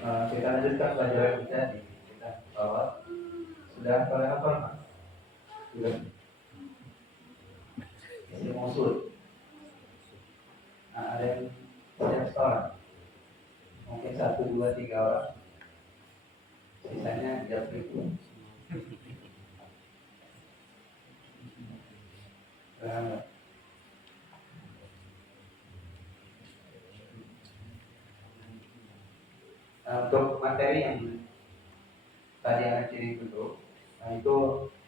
Kita lanjutkan pelajaran kita di kita bawah. Sudah kalian hafal? Sudah. Isim mausul. Ada yang siap sekolah? Mungkin 1, 2, 3 orang. Sisanya jawab itu. Untuk materi yang tadi anak kirim dulu, nah itu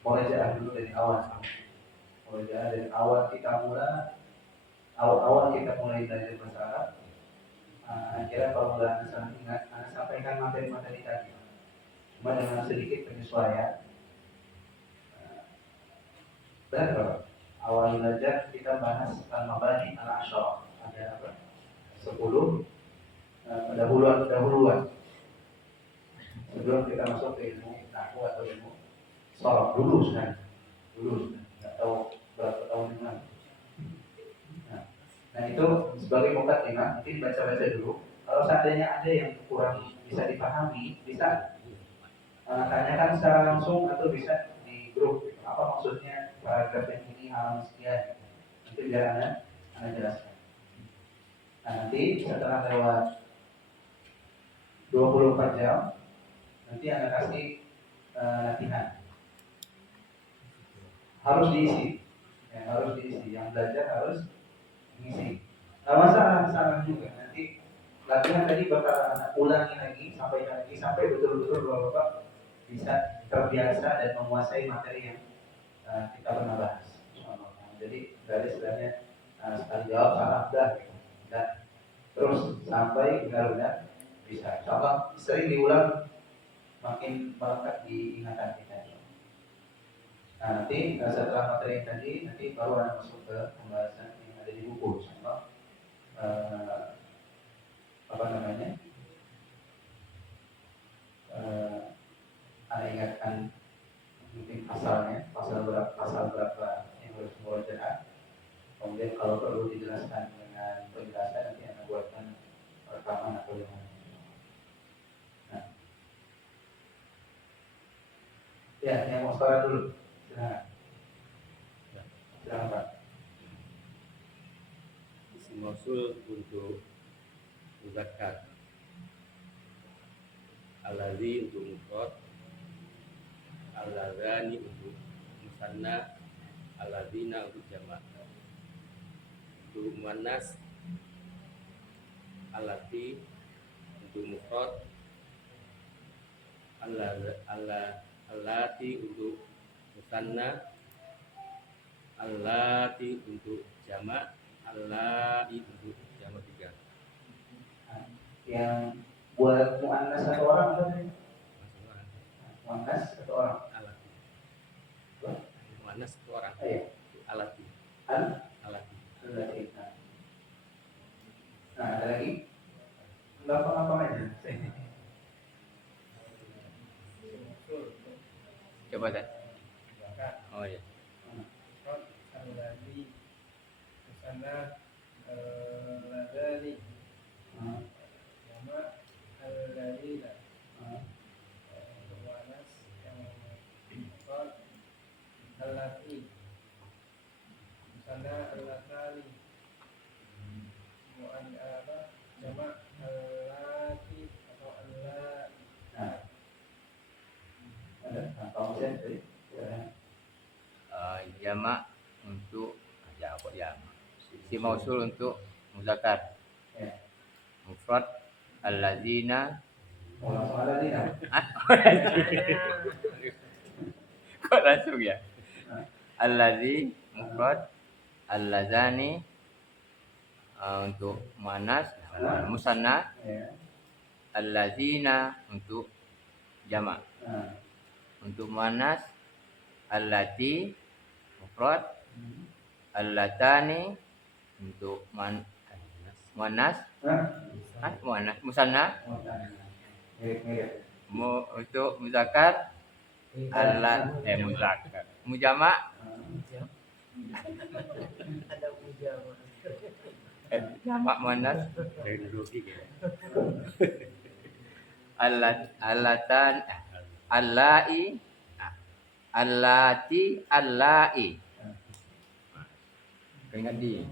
mulai dulu dari awal. Mulai dari awal kita mulai, awal kita mulai belajar bahasa Arab. Akhirnya kalau mulai ingat, sampaikan materi-materi tadi. Cuma dengan sedikit penyesuaian. Dan awal belajar kita bahas mabani al-asyarah. Ada apa? 10 dahuluan. Sebelum kita masuk ke ilmu nahwu atau ilmu sharaf dulu nggak tahu berapa tahun yang lalu. Nah itu sebagai mukadimah nanti baca-baca dulu. Kalau seandainya ada yang kurang bisa dipahami, bisa tanyakan secara langsung atau bisa di grup. Apa maksudnya paragraf yang ini halaman sekian? Nanti biar anda jelaskan. Nah nanti setelah lewat 24 jam nanti anda kasih latihan. Harus diisi. Yang belajar harus mengisi. Nah masalah juga nanti latihan tadi bakal anak ulangi lagi sampai betul-betul Bapak bisa terbiasa dan menguasai materi yang kita pernah bahas. Jadi dari istilahnya sekali jawab salah dan terus sampai benar-benar bisa. Contoh sering diulang makin melekat di ingatan kita. Nah nanti setelah materi tadi nanti baru akan masuk ke pembahasan yang ada di buku. Contoh apa namanya? Anda ingatkan mungkin pasal berapa yang harus murojaah. Kemudian kalau perlu dijelaskan dengan penjelasan nanti Anda buatkan rekaman atau yang lain. Nah, ya yang mau sekolah dulu. Silakan Pak. Isim mausul untuk muzakkar, alladzi untuk mufrad, alladzani untuk musanna, alladzina untuk jamak. Untuk muannas, allati untuk mufrad, allati untuk musanna, allati untuk jamak, allati untuk jamak 3. Yang buat muannas satu orang apa tadi? Muannas satu orang. Alati. Muannas satu orang. Iya. Alati. Alati. Nah, ada lagi? Apa aja? Coba kan? Oh iya. Alladzi sana ladzani nama alladzina muannas yang mufrad allati sana allatani muannas jamak allati atau allati. Ada apa tadi? Jamak untuk jamak. Isim mausul untuk muzakkar. Ya. Mufrad alladzina. Langsung alladzina. Kok langsung ya? Alladzi mufrad, alladzani untuk muannas, musanna, alladzina untuk jamak. Untuk muannas allati mufrad, allatani untuk muannas, muannas musanna, untuk muzakkar muzakkar, mujamak Ada mujamak. jamak muannas teknologi Alatan allai allati allai. Ingat di.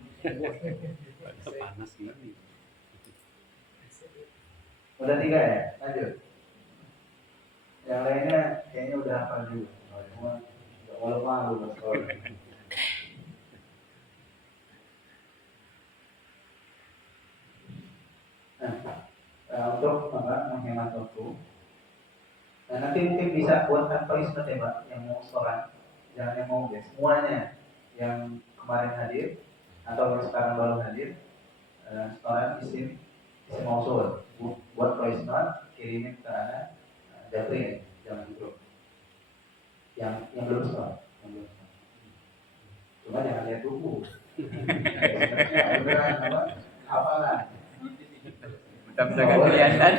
Panas ini. Udah 3 ya, lanjut. Yang lainnya kayaknya udah hafal juga. Cuma walau malu mas sekolah. Nah, untuk menghemat waktu. Nah, nanti mungkin bisa buatkan punishment ya Pak, yang mau setoran, jangan yang mau guys, semuanya yang kemarin hadir atau yang sekarang baru hadir, setoran isi mausul, buat punishment, kirimin ke anak, Japri, jangan grup. Yang belum setor, yang belum setor. Cuma jangan lihat buku. Beneran apa? Hafalan. Mudah-mudahan kelihatan.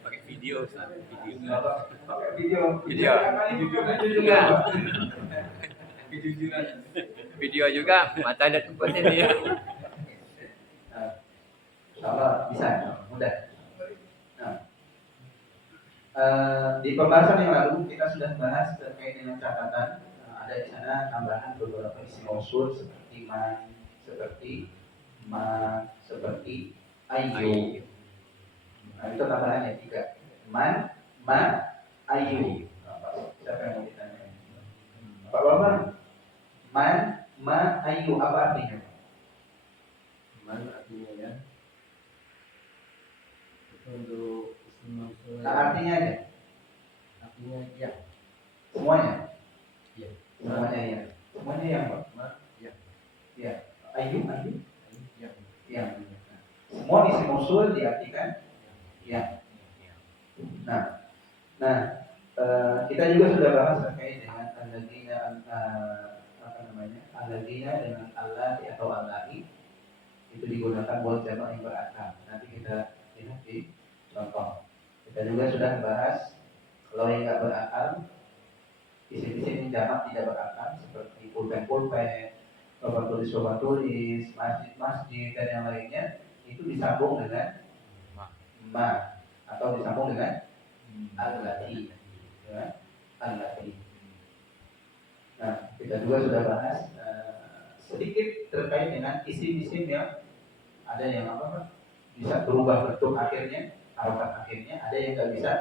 Pakai video, Ustaz. Pakai video. Video. Juga. Kejujuran. Video juga mata ada tempat ini. Insyaallah bisa, mudah. Nah, di pembahasan yang lalu kita sudah bahas terkait dengan catatan. Ada di sana tambahan beberapa isim mausul seperti man, seperti ma, seperti ayu. Nah, itu tambahannya 3. Man, ma, ayu. Siapa yang mau ditanya? Pak Bambang, man, ma, ayu apa artinya? Man artinya ya. Itu untuk isim mausul. Nah, artinya aja. Artinya ya. Semuanya. Ya. Semuanya ya. Semuanya yang Pak. Ma ya. Ya. Ayu, ayu. Ya. Ya. Semua isim mausul diartikan ya. Nah, kita juga sudah bahas terkait dengan alladzina alladzina dengan allati atau allai itu digunakan buat jamak yang berakal. Nanti kita lihat di contoh. Kita juga sudah bahas kalau yang nggak berakal, isim-isim jamak tidak berakal seperti pulpen, papan tulis, masjid, dan yang lainnya itu disambung dengan ma atau disambung dengan allati, ya, allati. Nah, kita juga sudah bahas sedikit terkait dengan isim-isim yang ada yang bisa berubah bentuk akhirnya, harokat akhirnya, ada yang nggak bisa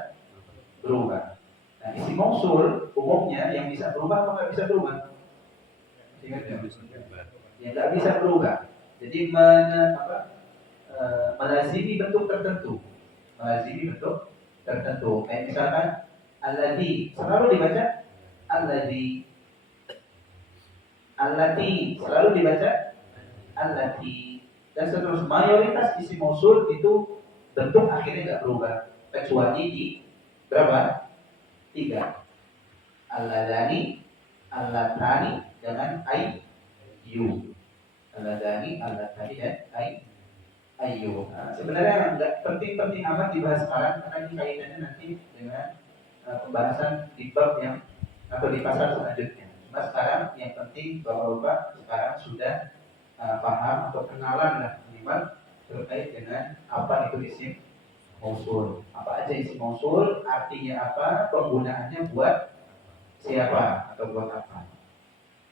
berubah. Nah, isim mausul umumnya yang bisa berubah apa nggak bisa berubah? Ingat ya? Yang nggak bisa berubah. Jadi melazimi bentuk tertentu. Melazimi bentuk tertentu. Kayak misalkan alladzi selalu dibaca alladzi. Allati selalu dibaca allati. Dan seterusnya mayoritas isim mausul itu bentuk akhirnya nggak berubah kecuali di berapa? 3. Alladani, allatani dengan ayu. Alladani, allatani dan ayu. Nah, sebenarnya nggak penting-penting amat dibahas sekarang karena ini kaitannya nanti dengan pembahasan di bab yang atau di pasal selanjutnya. Cuma sekarang yang penting Bapak-bapak sekarang sudah paham atau kenalan lah minimal terkait dengan apa itu isim mausul. Apa aja isim mausul, artinya apa, penggunaannya buat siapa atau buat apa.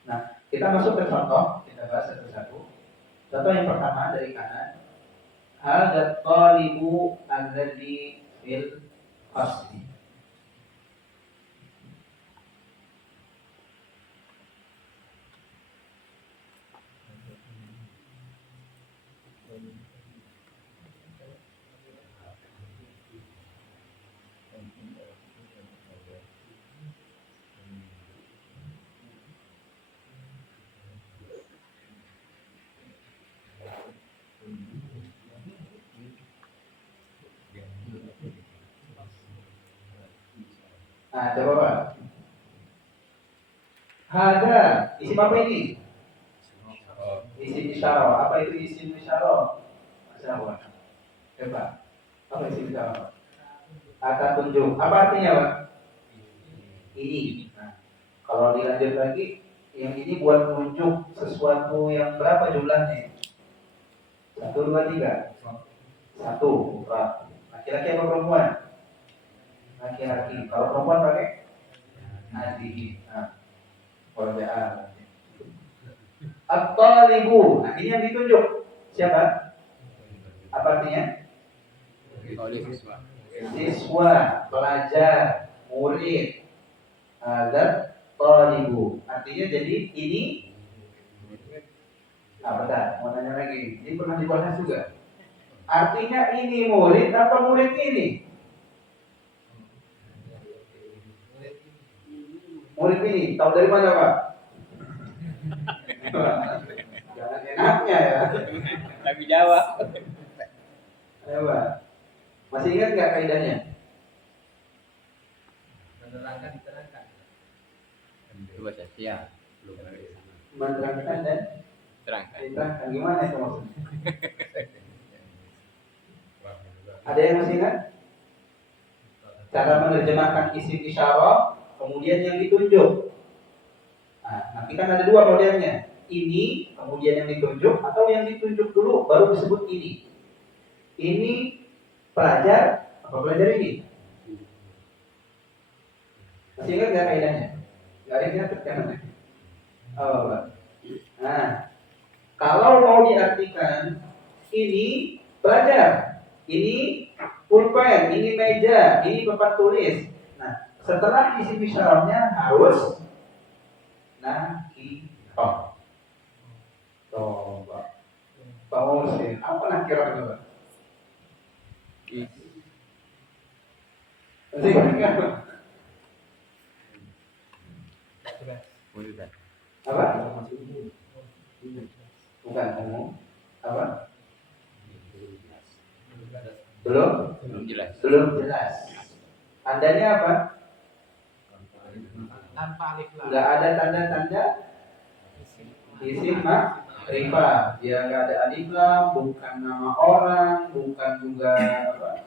Nah, kita masuk ke contoh, kita bahas satu-satu. Contoh yang pertama dari kanan. Hadza talibu alladzi fil fasli. Nah, coba Pak. Hada, isim apa ini? Isim isyarah. Apa itu isim isyarah? Siapa? Coba. Apa isim isyarah? Kata tunjuk. Apa artinya Pak? Ini. Nah, kalau dilanjut lagi, yang ini buat menunjuk sesuatu yang berapa jumlahnya? 1, 2, 3. 1. Nah, Laki-laki apa perempuan? Laki-laki. Kalau perempuan pakai adi. Nah, pekerjaan. At-talibu. Nah, ini yang ditunjuk. Siapa? Apa artinya? Oleh siswa. Siswa, pelajar, murid. Ada talibu. Artinya jadi ini. Nah, bentar, mau nanya lagi. Ini pernah dibahas juga. Artinya ini murid apa murid ini? Murid ini, tahu dari mana Pak? Jangan enaknya ya. Tapi jawab. Ayo Pak. Masih ingat nggak kaidahnya? Menerangkan, diterangkan. Coba saya siap. Belum ada di sana. Menerangkan dan Terangkan. diterangkan. Gimana itu maksudnya? Ada yang masih ingat? Cara menerjemahkan isim isyarah, kemudian yang ditunjuk. Nah, nanti kan ada dua modelnya. Ini, kemudian yang ditunjuk, atau yang ditunjuk dulu, baru disebut ini. Ini pelajar, apa pelajar ini? Masih ingat nggak kaidahnya? Nggak ada yang ingat. Oh, Pak. Nah, kalau mau diartikan, ini pelajar, ini pulpen, ini meja, ini papan tulis. Nah, setelah isi isyarahnya harus nakirah. Coba, Pak Musin, apa nakirah itu? Masih ingat? Mudah. Apa? Bukan umum. Apa? Belum? Belum jelas. Belum jelas. Tandanya apa? Tanpa alif lam. Nggak ada tanda-tanda isim makrifah. Dia nggak ada alif lam, bukan nama orang, bukan juga apa?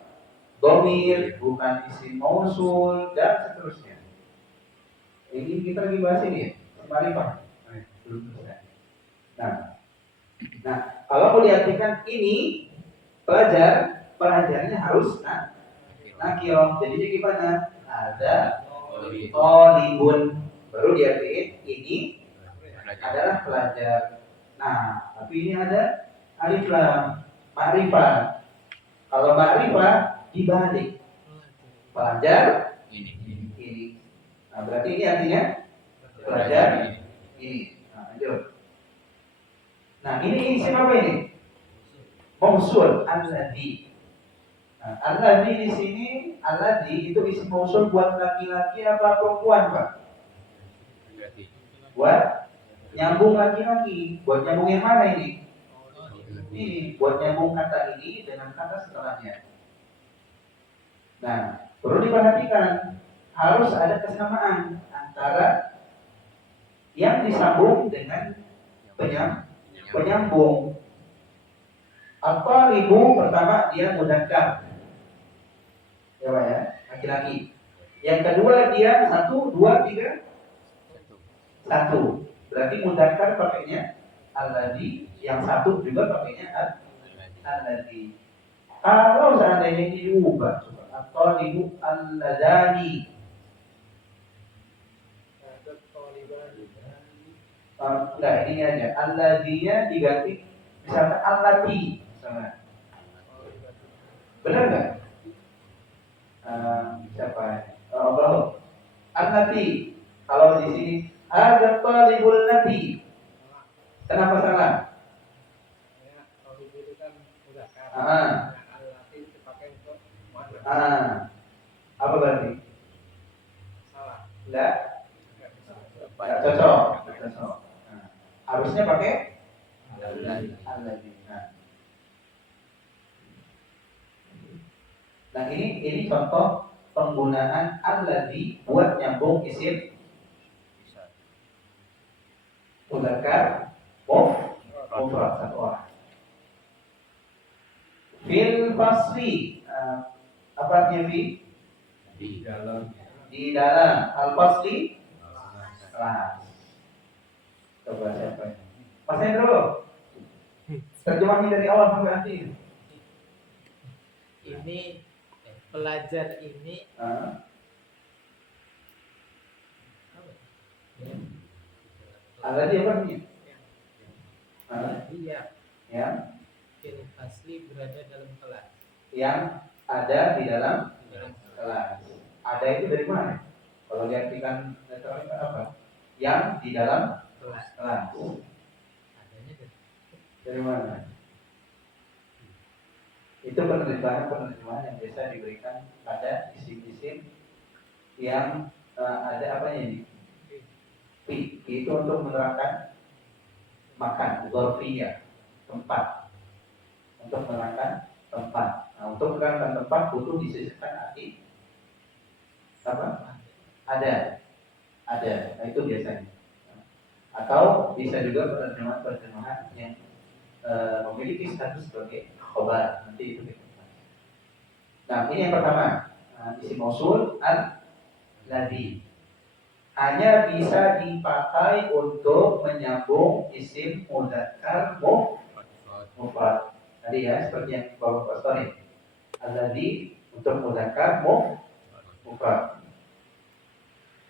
Domir, bukan isim mausul dan seterusnya. Ini kita lagi bahas ini ya, makrifah. Belum selesai. Nah, kalau mau diartikan ini pelajarnya harus nakirah. Jadinya gimana? Ada talibun, baru diartikan ini adalah pelajar. Nah, tapi ini ada alif lam, makrifah. Kalau makrifah dibalik, pelajar ini. Nah, berarti ini artinya pelajar ini. Nah, lanjut. Nah, ini isim apa ini? Mausul, alladzi. Nah, alladzi di sini, alladzi itu isim mausul buat laki-laki apa perempuan, Pak? Buat nyambung laki-laki. Buat nyambung yang mana ini? Ini buat nyambung kata ini dengan kata setelahnya. Nah, perlu diperhatikan harus ada kesamaan antara yang disambung dengan penyambung. Apa ibu pertama dia mudzakkar, ya Pak ya, laki-laki. Yang kedua dia 1, 2, 3, 1. Berarti mudzakkar pakainya alladzi, yang satu juga pakainya alladzi. Kalau seandainya ini diubah, coba atau ibu alladzani. Enggak, ini aja. Alladzinya diganti misalkan allati. Benar nggak? Siapa? Allah. Allati. Kalau di sini ada talibul lati. Kenapa salah? Apa berarti? Salah. Enggak cocok. Harusnya pakai alladzi. Nah, ini contoh penggunaan alladzi buat nyambung isim mudzakkar mufrad satu orang. Fil fasli, apa artinya fi? Di dalam. Di dalam. Al fasli kelas. Coba siapa ini? Mas Hendro, terjemahnya dari awal sampai akhir. Ini Pelajar ini Ah, apa? Ya. alladzi apa ini? Ah, Iya, yang fil fasli berada dalam kelas. yang ada di dalam Dalam kelas. Ada itu dari mana? Kalau diartikan netral itu apa? Yang di dalam kelas. kelas. Adanya Dari mana? Itu penerjemahan yang biasa diberikan pada isim-isim yang ada apanya ini? Fi. Itu untuk menerangkan makan, dzarfiyah, tempat. Untuk menerangkan tempat. Nah, untuk menerangkan tempat butuh disisipkan arti apa? Ada. Nah, itu biasanya. Atau bisa juga penerjemahan yang memiliki status sebagai khobar. Nanti itu kita bahas. Nah, ini yang pertama. Isim mausul al-ladzi hanya bisa dipakai untuk menyambung isim mudzakkar mufrad. Tadi ya, seperti yang Bapak Pastori. Alladzi untuk mudzakkar mufrad.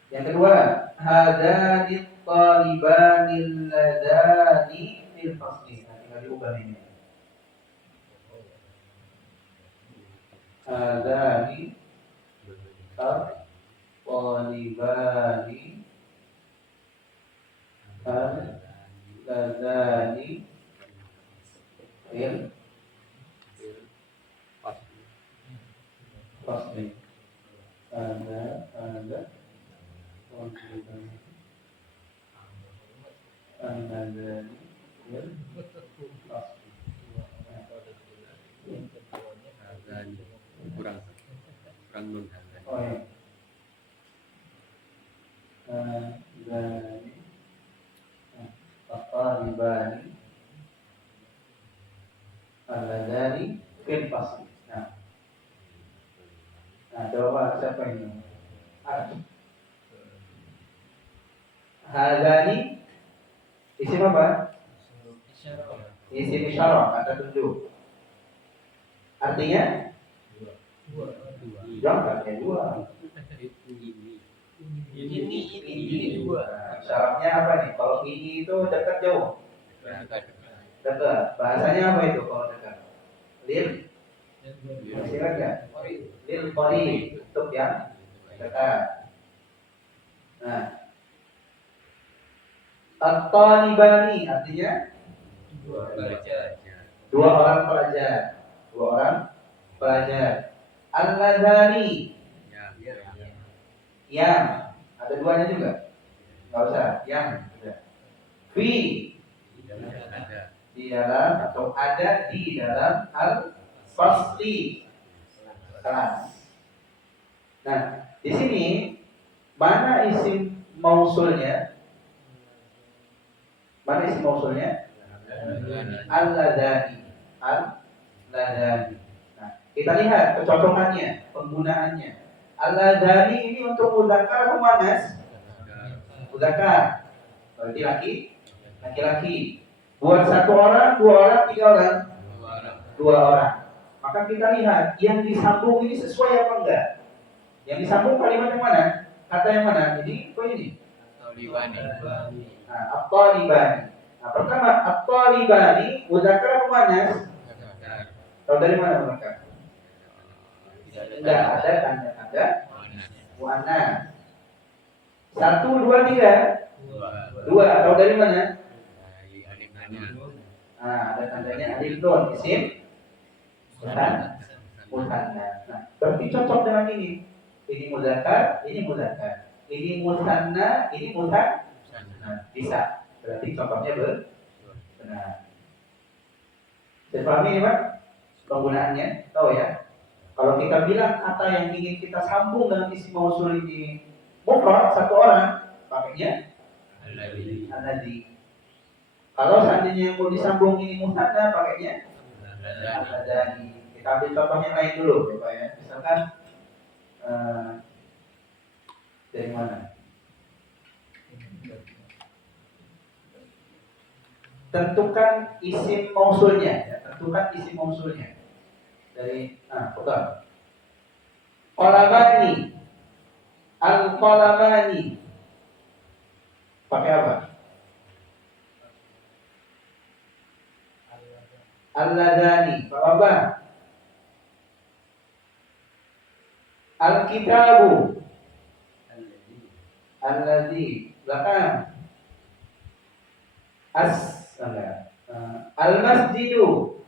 Yang kedua, hadani talibanil ladani fil fasli. Nah, tinggal diubah ini. Hadani talibani al-ladani fil fasli. Ada al-ladani fil fasli. Hazani. Kurang nun hazani. Oh ya. Al-ladani talibani al-ladani fil fasli. Nah, coba siapa ini? Hadani isim apa? Isim isyarah, kata tunjuk. Artinya? Jangan artinya dua. Ini dua. Syaratnya apa nih? Kalau ini itu dekat jauh. Dekat. Bahasanya apa itu kalau dekat? Lil. Masih ingat nggak? Lil qarib, untuk yang dekat. Nah, at-talibani artinya dua orang pelajar. Al-ladani yang ada duanya juga. Enggak usah, yang sudah. Fi di dalam atau ada di dalam al-fasli kelas. Nah, di sini mana isim mausulnya? Al-ladani. Nah, kita lihat kecocokannya, penggunaannya. Al-ladani ini untuk mudzakkar atau muannas? Mudzakkar. Berarti laki-laki. Buat satu orang, dua orang, tiga orang? Dua orang. Maka kita lihat yang disambung ini sesuai apa enggak? Yang disambung kalimat yang mana? Kata yang mana? Ini kok ini? Nah, at-talibani. Nah, pertama at-talibani mudzakkar atau muannas? Tahu dari mana mereka? Enggak ada tanda-tanda muannas. 1, 2, 3. 2. Tahu dari mana? Nah, ada tandanya alif nun, isim musanna. Nah, berarti cocok dengan ini. Ini mudzakkar, ini mudzakkar. Ini musanna, ini musanna. Nah, bisa. Berarti contohnya benar. Saya pahami ini, Pak? Penggunaannya, tahu ya? Kalau kita bilang kata yang ingin kita sambung dengan isim mausul ini mufrad satu orang, pakainya alladzi. Kalau seandainya yang mau disambung ini musanna, pakainya alladzi. Kita ambil contoh yang lain dulu, ya Pak ya. Misalkan dari mana? Tentukan isim mausulnya, ya. Tentukan isim mausulnya. Dari pegang. Qalamani. Al-qalamani. Pakai apa? Al-ladani. Pakai apa? Al-kitabu. Alladhi. Belakang. Al-masjidu.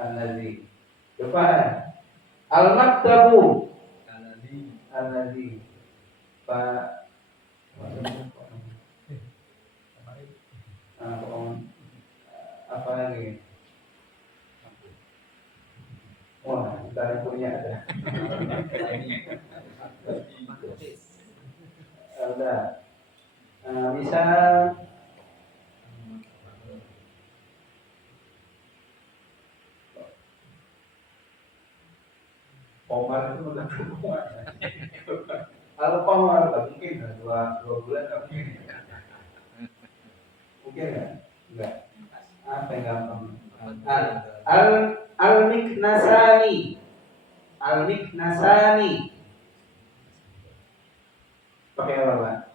Alladhi. Depan. Al-maktabu. Alladhi. Pak. Apa lagi? Wah, kita yang punya ada. Ada. Misal Komar itu udah keluar. Kalau Komar nggak mungkin dua bulan nggak mungkin. Mungkin nggak? Enggak. Apa yang gampang? Al-miknasani. Al-miknasani. Pakai apa, Pak?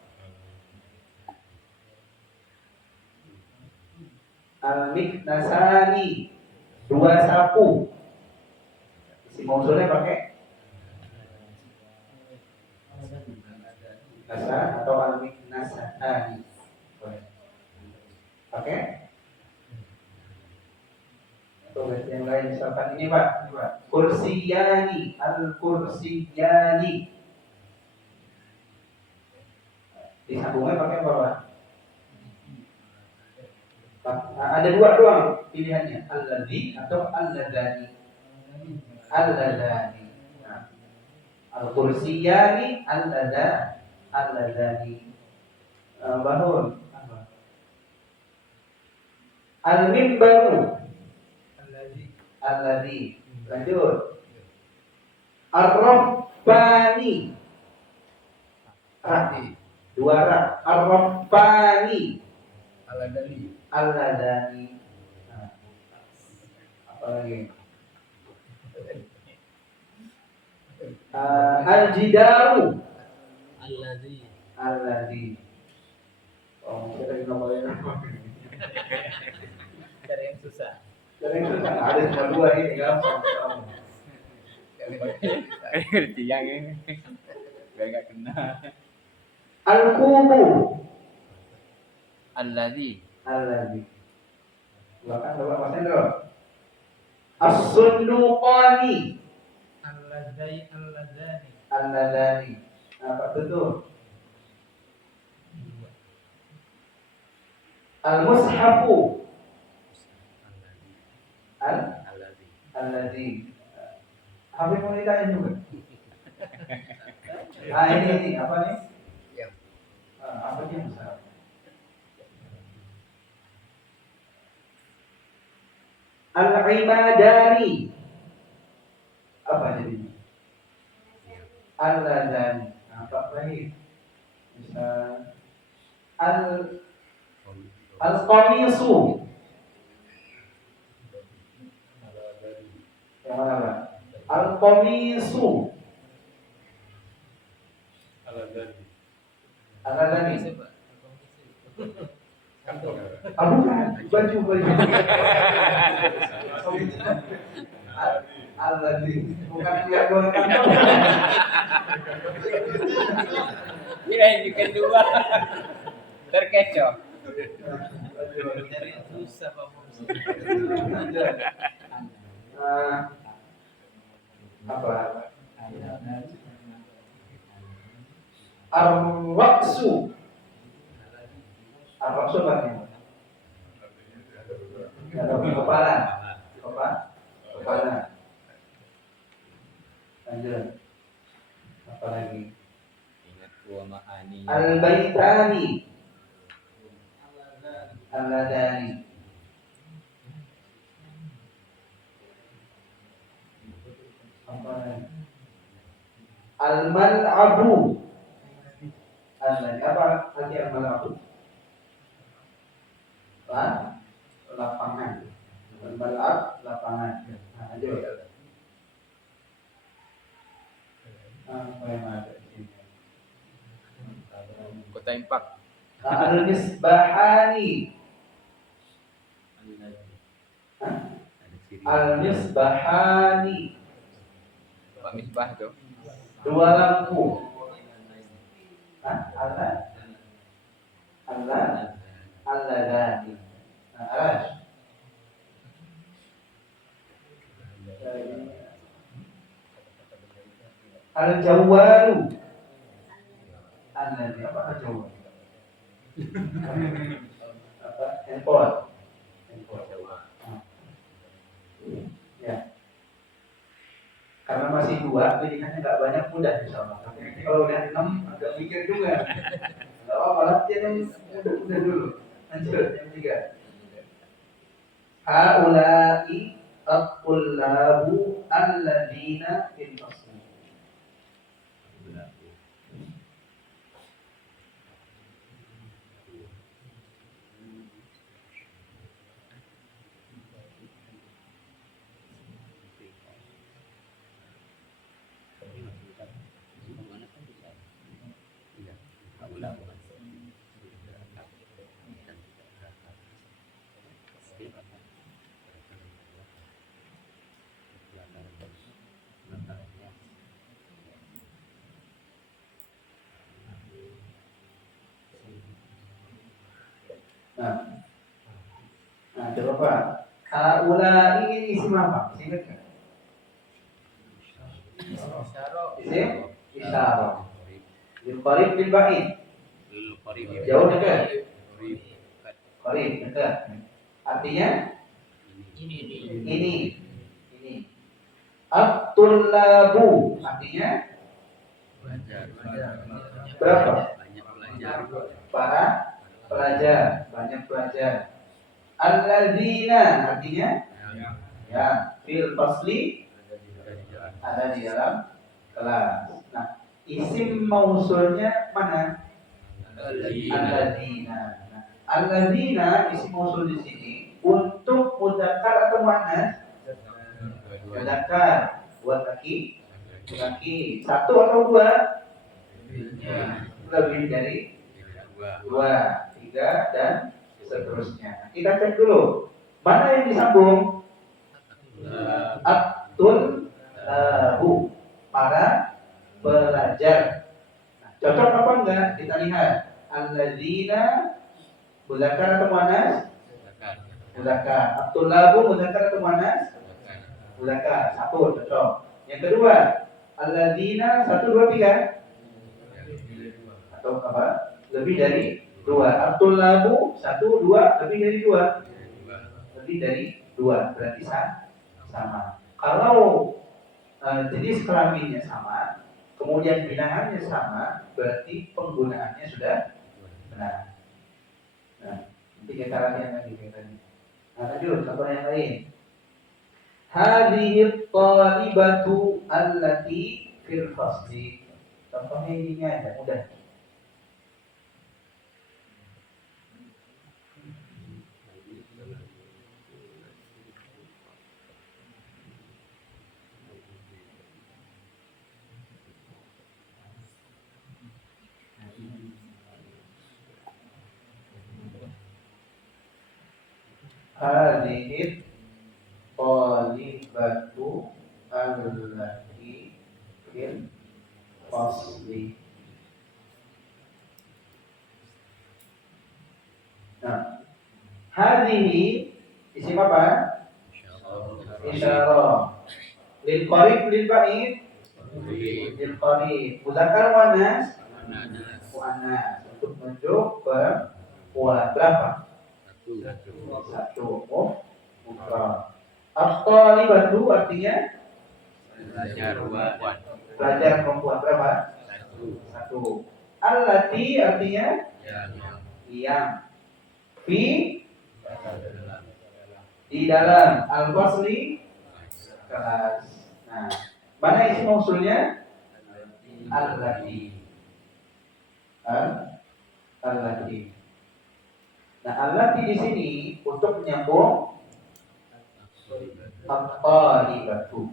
Al-miknasani. Dua sapu. Isi mausulnya pakai nasa atau al-miknasani. Pakai? Atau yang lain misalkan ini Pak, kursiyani, al-kursiyani. Disambungnya pakai apa Pak? Ada dua doang pilihannya, alladzi atau alladani. Alladani. Al-kursiyani, alladani. Bahun. Al-mimbaru. Alladzi. Lanjut. Ar-rabbani. Dua ra. Ar-rabbani. Alladani. Apa lagi? Al-jidaru. Alladzi. Oh, kita ngomongin apa? Cari yang susah. Jadi ada cuma dua ini gampang. Ngerti yang ini. Biar nggak kena. Al-kubu. Alladzi. Bahkan Bapak Mas Hendro. As-sunduqani. Alladani. Apa itu? Al-mushafu. Alladzi. Habis mau ditanya juga. Ini apa nih? Apa sih mushaf? Al-imadani. Apa jadinya? Al-ladani. Apa lagi? Bisa al-qamisu. Yang mana Pak? Al-qamisu. Al-ladani. Bukan, baju. Al-ladzi. Bukan dia boleh kantor. Kirain juga dua. Terkecoh. Cari yang susah Pak Mumsi. Apa? Ar-raqsu. Ar-raqsu apa? Kepala. Lanjut. Apa lagi? Ingat gua ma'ani. Al-baitani. Al-ladani. Apa lagi? Al-mal'abu. Al-ladani. Apa arti al-mal'abu? Lapangan. Al-mal'ab, lapangan. Nah, lanjut. Apa yang ada di sini? Kota Impak. Al-Misbahani. Al-Misbahani. Pak Misbah tuh. Dua lampu. Allah. Allah. Alladani. Araj. Al-Jawwalu. Alladhi. Apa al-Jawwal? Apa? Handphone. Ya. Karena masih dua, pilihannya nggak banyak mudah insya Allah. Tapi nanti kalau udah 6 agak mikir juga. Nggak apa-apa, latihan yang mudah-mudah dulu. Lanjut yang 3. Haula'i at-tullabu alladzina fil fasli. Nah, coba Pak. Haula ini isim apa? Isim apa? Isim isyarah. Bil qarib bil ba'id. Jauh dekat. Qarib dekat. Artinya ini. At-tullabu artinya berapa? Para pelajar, banyak pelajar. Alladzina artinya ya, fil fasli ada di dalam kelas. Nah, isim mausulnya mana? Alladzina. Nah, alladzina isim mausul di sini untuk mudzakkar atau muannas? Mudzakkar, buat laki. Satu atau dua? Lebih dari dua, tiga, dan seterusnya. Kita cek dulu. Mana yang disambung? Atul lahu, para pelajar. Nah, cocok apa enggak? Kita lihat. Alladzina mudzakkar atau muannas? Mudzakkar. Atul lahu mudzakkar atau muannas? Mudzakkar. Satu cocok. Yang kedua, alladzina 1 2 3 atau apa? Lebih dari 2. Atul lahu 1 2 lebih dari 2. Lebih dari 2 berarti sama. Kalau jenis kelaminnya sama, kemudian bilangannya sama, berarti penggunaannya sudah benar. Nah, nanti kita latihan lagi tadi. Nah, lanjut contoh yang lain. Hadhihi talibatu allati fil fasli. Contohnya ini aja mudah. Hadhihi talibatu allati fil fasli. Nah, hadhihi isim apa? Isyarah. Lil qarib lil ba'id. Lil qarib. Mudzakkar muannas? Muannas. Untuk menunjuk perempuan. Berapa? Satu. Mufrad. At-talibatu artinya pelajar perempuan. Berapa? Satu. Allati artinya yang. Fi di dalam. Al-fasli kelas. Nah, mana isi mausulnya? Allati. Allati. Nah, allati di sini untuk menyambung at-talibatu.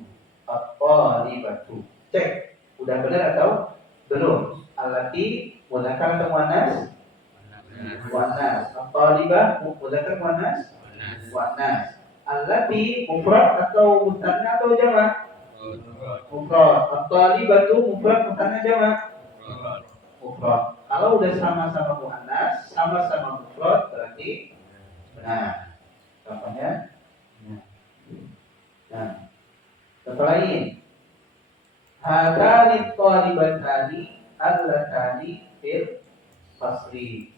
Cek, udah Udah benar atau belum? Allati mudzakkar atau muannas? Muannas. At-talibah mudzakkar muannas? Muannas. Allati mufrad atau musanna atau jamak? Mufrad. At-talibatu mufrad musanna jamak? Mufrad. Kalau udah sama-sama muannas, sama-sama mufrad berarti benar. Contohnya, nah, contoh lain. Hadani thalibatani allatani fil fasli.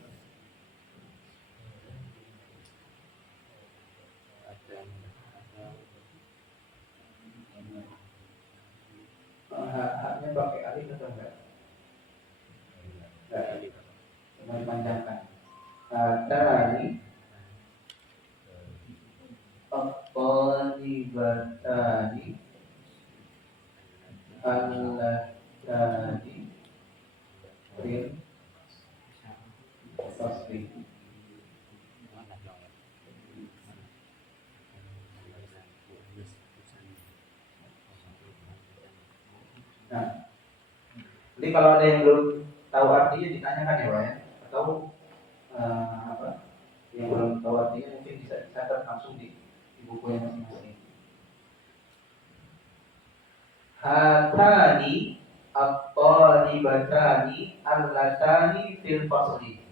Haknya pakai alif atau enggak? Enggak. Memanjangkan. Hadani thalibatani allatani fil fasli. Nah, jadi kalau ada yang belum tahu artinya ditanyakan ya Pak ya, atau apa yang belum tahu artinya mungkin bisa dicatat langsung di bukunya masing-masing. Hatani at-talibatani allatani fil fasli.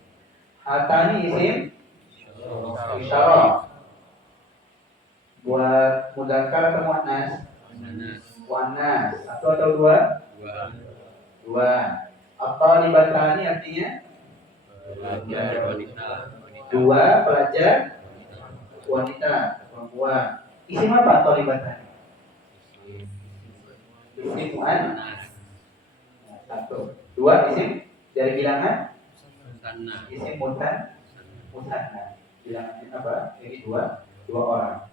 Hatani isim isyarah. Buat mudzakkar atau muannas? Muannas. Satu atau dua? Dua. At-talibatani artinya dua pelajar wanita, perempuan. Isim apa at-talibatani? Isim muannas. Satu. Dua isim dari bilangan? Isim musanna. Bilangannya apa? Jadi dua orang.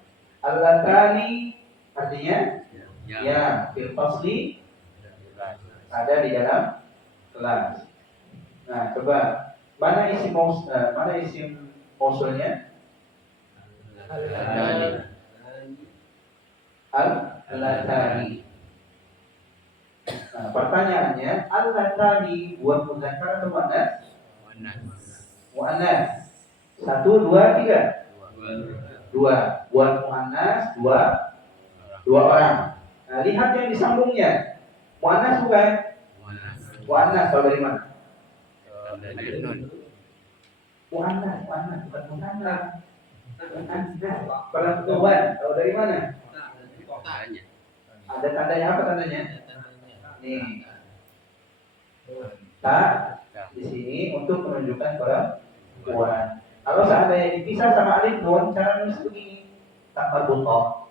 Allatani artinya ya fil fasli, ada di dalam kelas. Nah, coba mana isim mausulnya? Al-latani. Nah, pertanyaannya, al-latani buat mudzakkar atau muannas? Muannas. Satu, dua, tiga. Dua. Buat muannas dua orang. Nah, lihat yang disambungnya. Muannas bukan? Muannas. Tahu dari mana? Muannas bukan musanna. Perempuan. Tahu dari mana? Ada tandanya apa tandanya? Nih. Ta di sini untuk menunjukkan perempuan. Kalau seandainya dipisah sama alif nun, cara nulis begini. Tak marbutoh.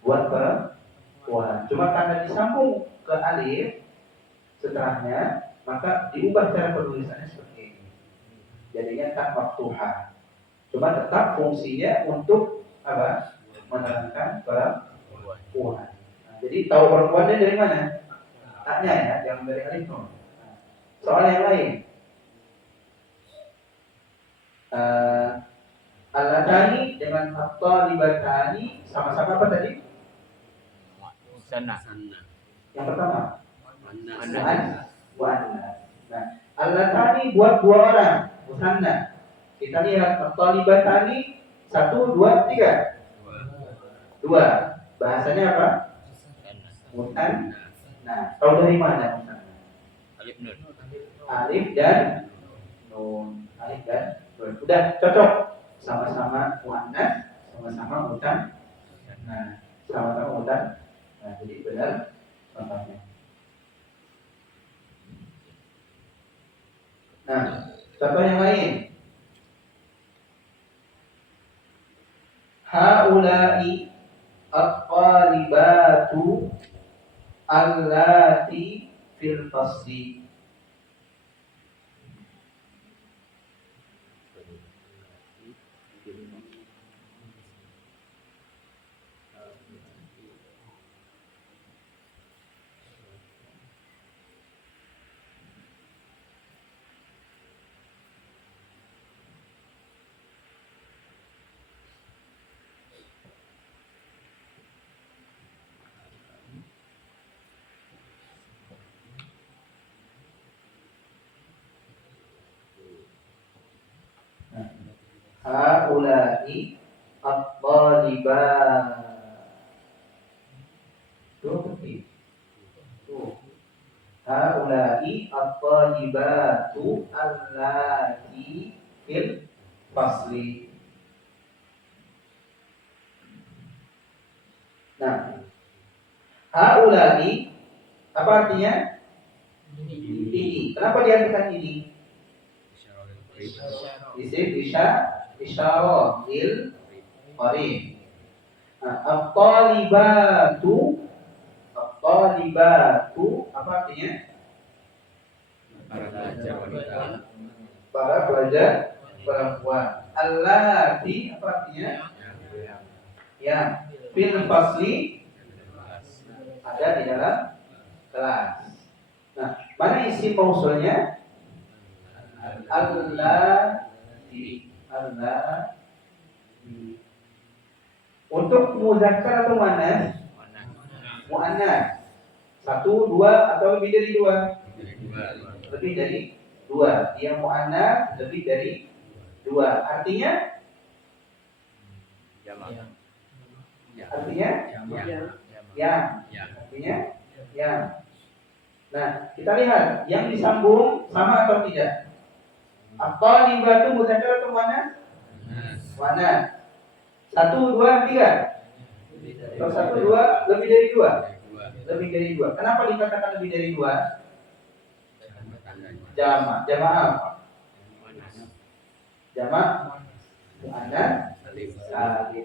Buat perempuan. Cuma karena disambung ke alif setelahnya, maka diubah cara penulisannya seperti ini. Jadinya tak maftuhah. Cuma tetap fungsinya untuk apa? Menerangkan perempuan. Nah, jadi tahu perempuannya dari mana? Taknya ya, jangan dari alif nun. Soal yang lain. Al-latani dengan at-talibatani sama-sama apa tadi? Sana. Yang pertama Muannas. muannas. Nah, al-latani buat dua orang, musanna. Kita lihat at-talibatani 1, 2, 3. Dua. Bahasanya apa? Musanna. Nah, tahu dari mana musanna? Alif nun. Alif dan nun. Alif dan nun. Udah cocok. Sama-sama muannas, sama-sama musanna. Nah, sama-sama musanna. Nah, jadi benar contohnya. Nah, contoh yang lain. Haula'i at-talibatu allati fil fasli. Haula'i at-talibat. Tuh, betul. Tuh. Haula'i at-talibatu allati fil fasli. Nah, haula'i apa artinya? Ini. Kenapa diartikan ini? Isim isyarah lil qarib. Nah, at-talibatu apa artinya? Para pelajar wanita. Para pelajar perempuan. Allati apa artinya? Yang fil fasli ada di dalam kelas. Nah, mana isi mausulnya? Allati. Untuk muzakkar atau muannas? Muannas. 1, 2 atau lebih dari 2? Lebih dari 2. Dia muannas lebih dari 2. Artinya? Artinya? Yang. Artinya? Yang. Nah, kita lihat yang disambung sama atau tidak? At-talibatu muzakkar atau muannas? Muannas. 1, 2, 3. Kalau 1, 2 lebih dari 2. Lebih dari 2. Kenapa dikatakan lebih dari 2? Jamak. Jamak apa? Jamak muannas salim.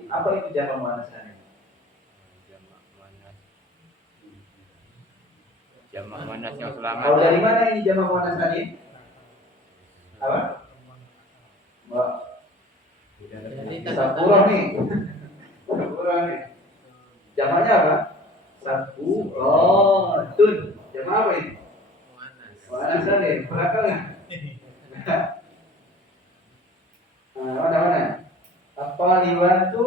Apa itu jamak muannas salim? Jamak muannas yang selamat. Kalau dari mana ini jamak muannas salim? Apa? Mbak. Saburah nih. Saburah nih. Jamaknya apa? Saburatun. Jamak apa ini? Muannas salim. Belakangnya. Mana? At-talibatu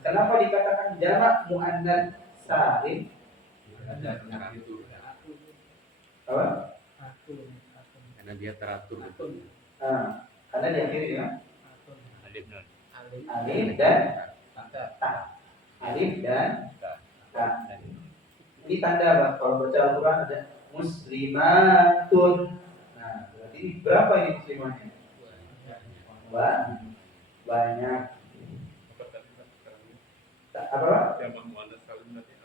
kenapa dikatakan jamak muannas salim? Apa? Karena dia teratur. Karena diakhiri ya. Alif nun. Alif dan ta. Alif dan ta. Ini tanda apa? Kalau baca Al-Quran ada muslimatun. Nah, berarti ini berapa ini muslimatnya? Banyak. Apa?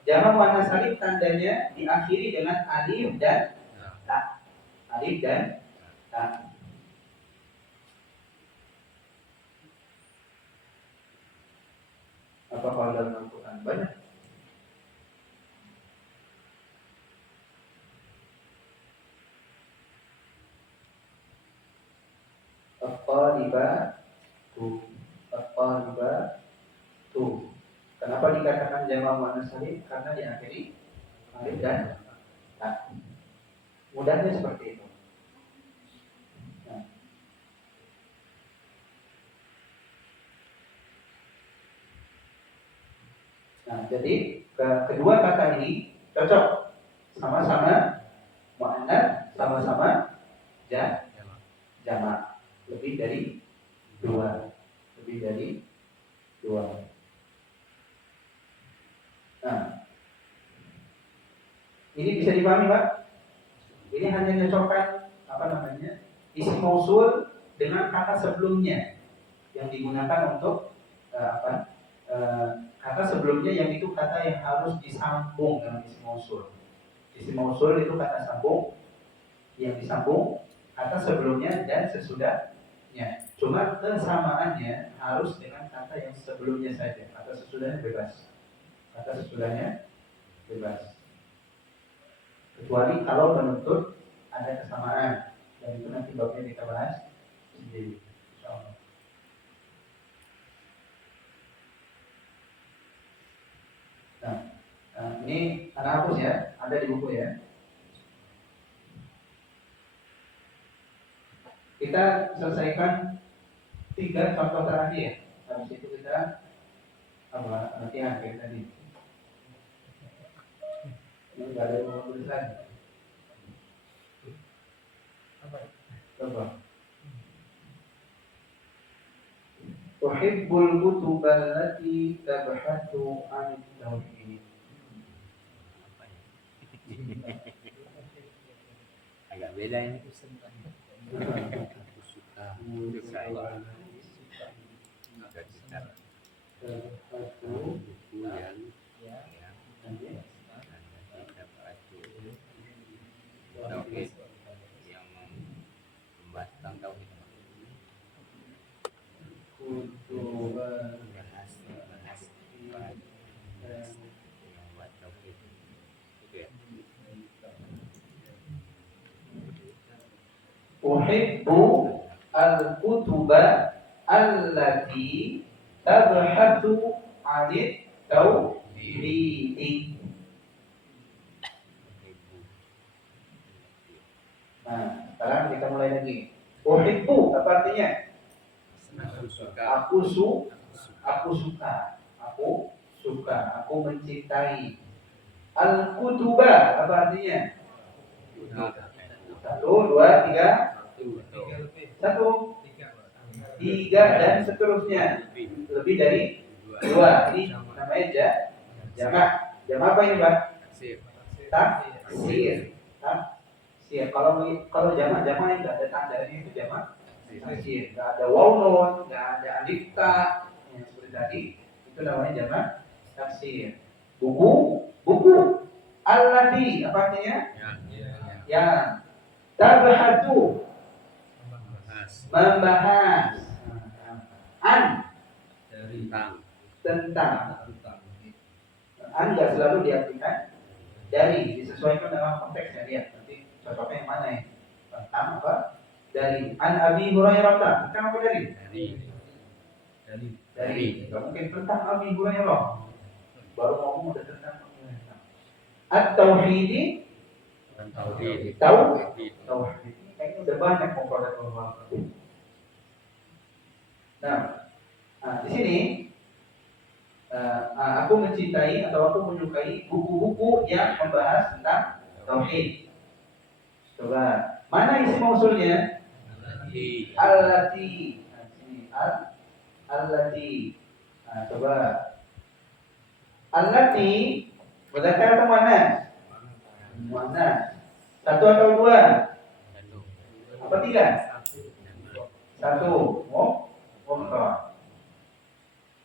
Jamak muannas salim tandanya diakhiri dengan alif dan ta. Alif dan ta. Apa kalau dalam Al-Quran banyak? At-talibatu. Kenapa dikatakan jamak muannas salim? Karena diakhiri alif dan ta. Mudahnya seperti itu. Nah, jadi kedua kata ini cocok, sama-sama muannas, sama-sama jamak. Lebih dari 2. Nah, ini bisa dipahami, Pak? Ini hanya nyocokkan isim mausul dengan kata sebelumnya yang digunakan untuk kata sebelumnya yang itu kata yang harus disambung dengan isim mausul. Isim mausul itu kata sambung yang disambung kata sebelumnya dan sesudahnya. Cuma kesamaannya harus dengan kata yang sebelumnya saja. Kata sesudahnya bebas. Kecuali kalau menuntut ada kesamaan, dan itu nanti babnya kita bahas sendiri. Insyaallah. Nah, ini anak hapus ya, ada di buku ya. Kita selesaikan 3 contoh terakhir. Habis itu kita latihan kayak tadi. Ini nggak ada yang tulis lagi. Coba. Uhibbul kutuba allati tabhathu 'an tauhid. Agak beda ini. Aku suka agak kita Tabhathu buku yang tauhid yang membahas tentang tauhid. kutuba Bahas yang buat tauhid. Itu ya. Uhibbu al-kutuba allati tabhathu 'anit tauhid. Nah, sekarang kita mulai lagi. Uhibbu apa artinya? Aku suka. Aku suka, aku mencintai. Al-kutuba apa artinya? Satu, dua, tiga, satu, tiga dan seterusnya. Lebih dari dua. Ini namanya jamak. Jamak apa ini, Pak? Taksir. Kalau jamak yang nggak ada tandanya itu jamak taksir. Nggak ada waw nun, nggak ada alif ta yang seperti tadi. Itu namanya jamak taksir. Buku. Allati apa artinya? Yang tabhatu membahas tentang an nggak selalu diartikan dari, disesuaikan dengan konteksnya dia. Nanti cocoknya yang mana ya? Tentang apa? Dari an Abi Hurairah. Tentang apa dari? Nggak mungkin tentang Abi Hurairah. Baru ngomong udah tentang At-Tauhidi. Tauhid. Kayaknya udah banyak komponen. Nah, di sini aku mencintai atau aku menyukai buku-buku yang membahas tentang tauhid. Coba, mana isi mausulnya? Allati. Nah, sini allati. Nah, coba. Allati muzakkar atau muannas? Muannas. Satu atau dua? Apa tiga? Satu.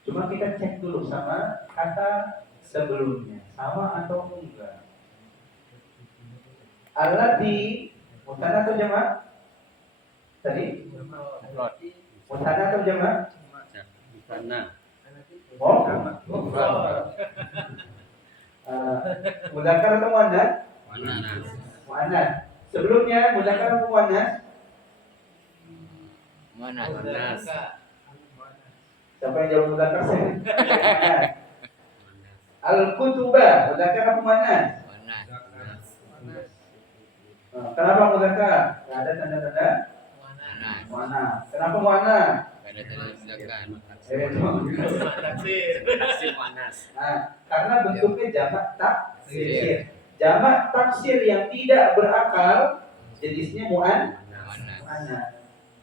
Cuma kita cek dulu sama kata sebelumnya, sama atau enggak. Allati mutanna atau jamak? Tadi? Mutanna atau jamak? Mudzakkar atau muannas? Muannas. Sebelumnya mudzakkar atau muannas? Muannas. Siapa yang jawab mudzakkar? Al-kutuba mudzakkar atau muannas? Kenapa mudzakkar? Enggak ada tanda-tanda muannas. Kenapa muannas? Karena bentuknya jamak taksir. Jamak taksir yang tidak berakal jenisnya muannas.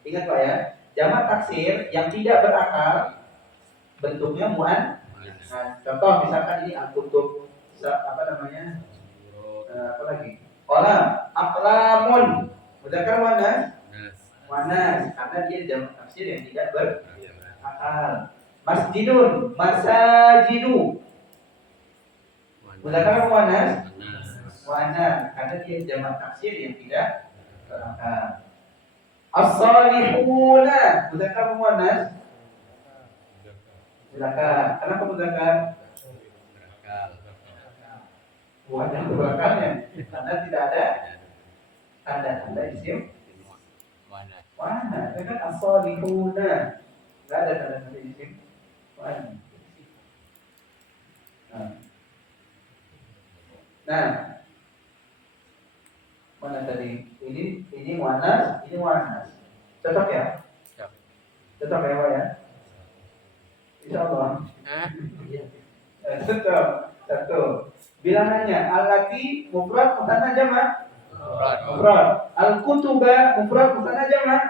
Ingat Pak ya, jamak taksir yang tidak berakal bentuknya muannas. Contoh misalkan ini al-kutub, apa namanya? Apa lagi? Qalam, aqlamun. Mudzakkar muannas? Muannas, karena dia jamak taksir yang tidak berakal. Masjidun, masajidu. Mudzakkar muannas? Muannas, karena dia jamak taksir yang tidak berakal. As-salihuna, mudzakkar muannas? Mudzakkar. Kenapa mudzakkar? Bukan yang berakalnya, karena tidak ada tanda-tanda isim muannas. Itu kan as-salihuna, enggak ada tanda-tanda isim muannas. Nah, mana tadi? Ini muannas, ini muannas. Cocok ya? Cocok ya, Pak ya? Insyaallah. Satu. Bilangannya allati mufrad musanna jamak? Mufrad. Al-kutuba mufrad musanna jamak?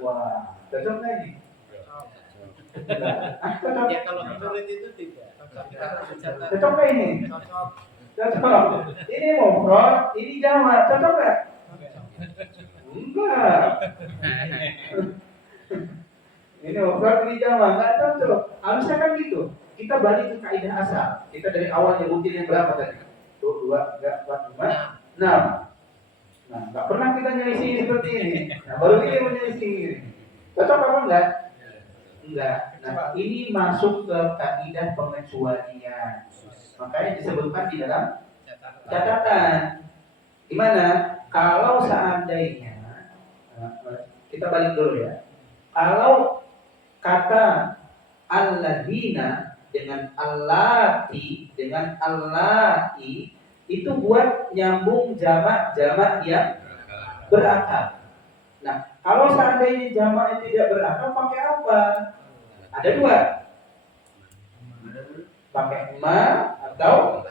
Wah, cocok enggak ini? Enggak. Cocok. Ya kalau menurut itu tidak. Kita harus catat. Cocok nggak ini? Cocok. Cocok. Ini mufrad, ini jamak. Cocok nggak? Enggak. Ini mufrad, ini jamak. Nggak cocok. Harusnya kan gitu. Kita balik ke kaidah asal. Kita dari awal nyebutin yang berapa tadi? 2, 3, 4, 5, 6. Nah, nggak pernah kita nyelisih seperti ini. Nah, baru ini menyelisih ini. Cocok apa enggak? Enggak. Nah, ini masuk ke kaidah pengecualian. Makanya disebutkan di dalam catatan. Gimana? Kalau seandainya kita balik dulu ya. Kalau kata alladzina dengan allati dengan allai itu buat nyambung jamak-jamak yang berakal. Nah, kalau seandainya jamak yang tidak berakal pakai apa? Ada dua. Pakai ma atau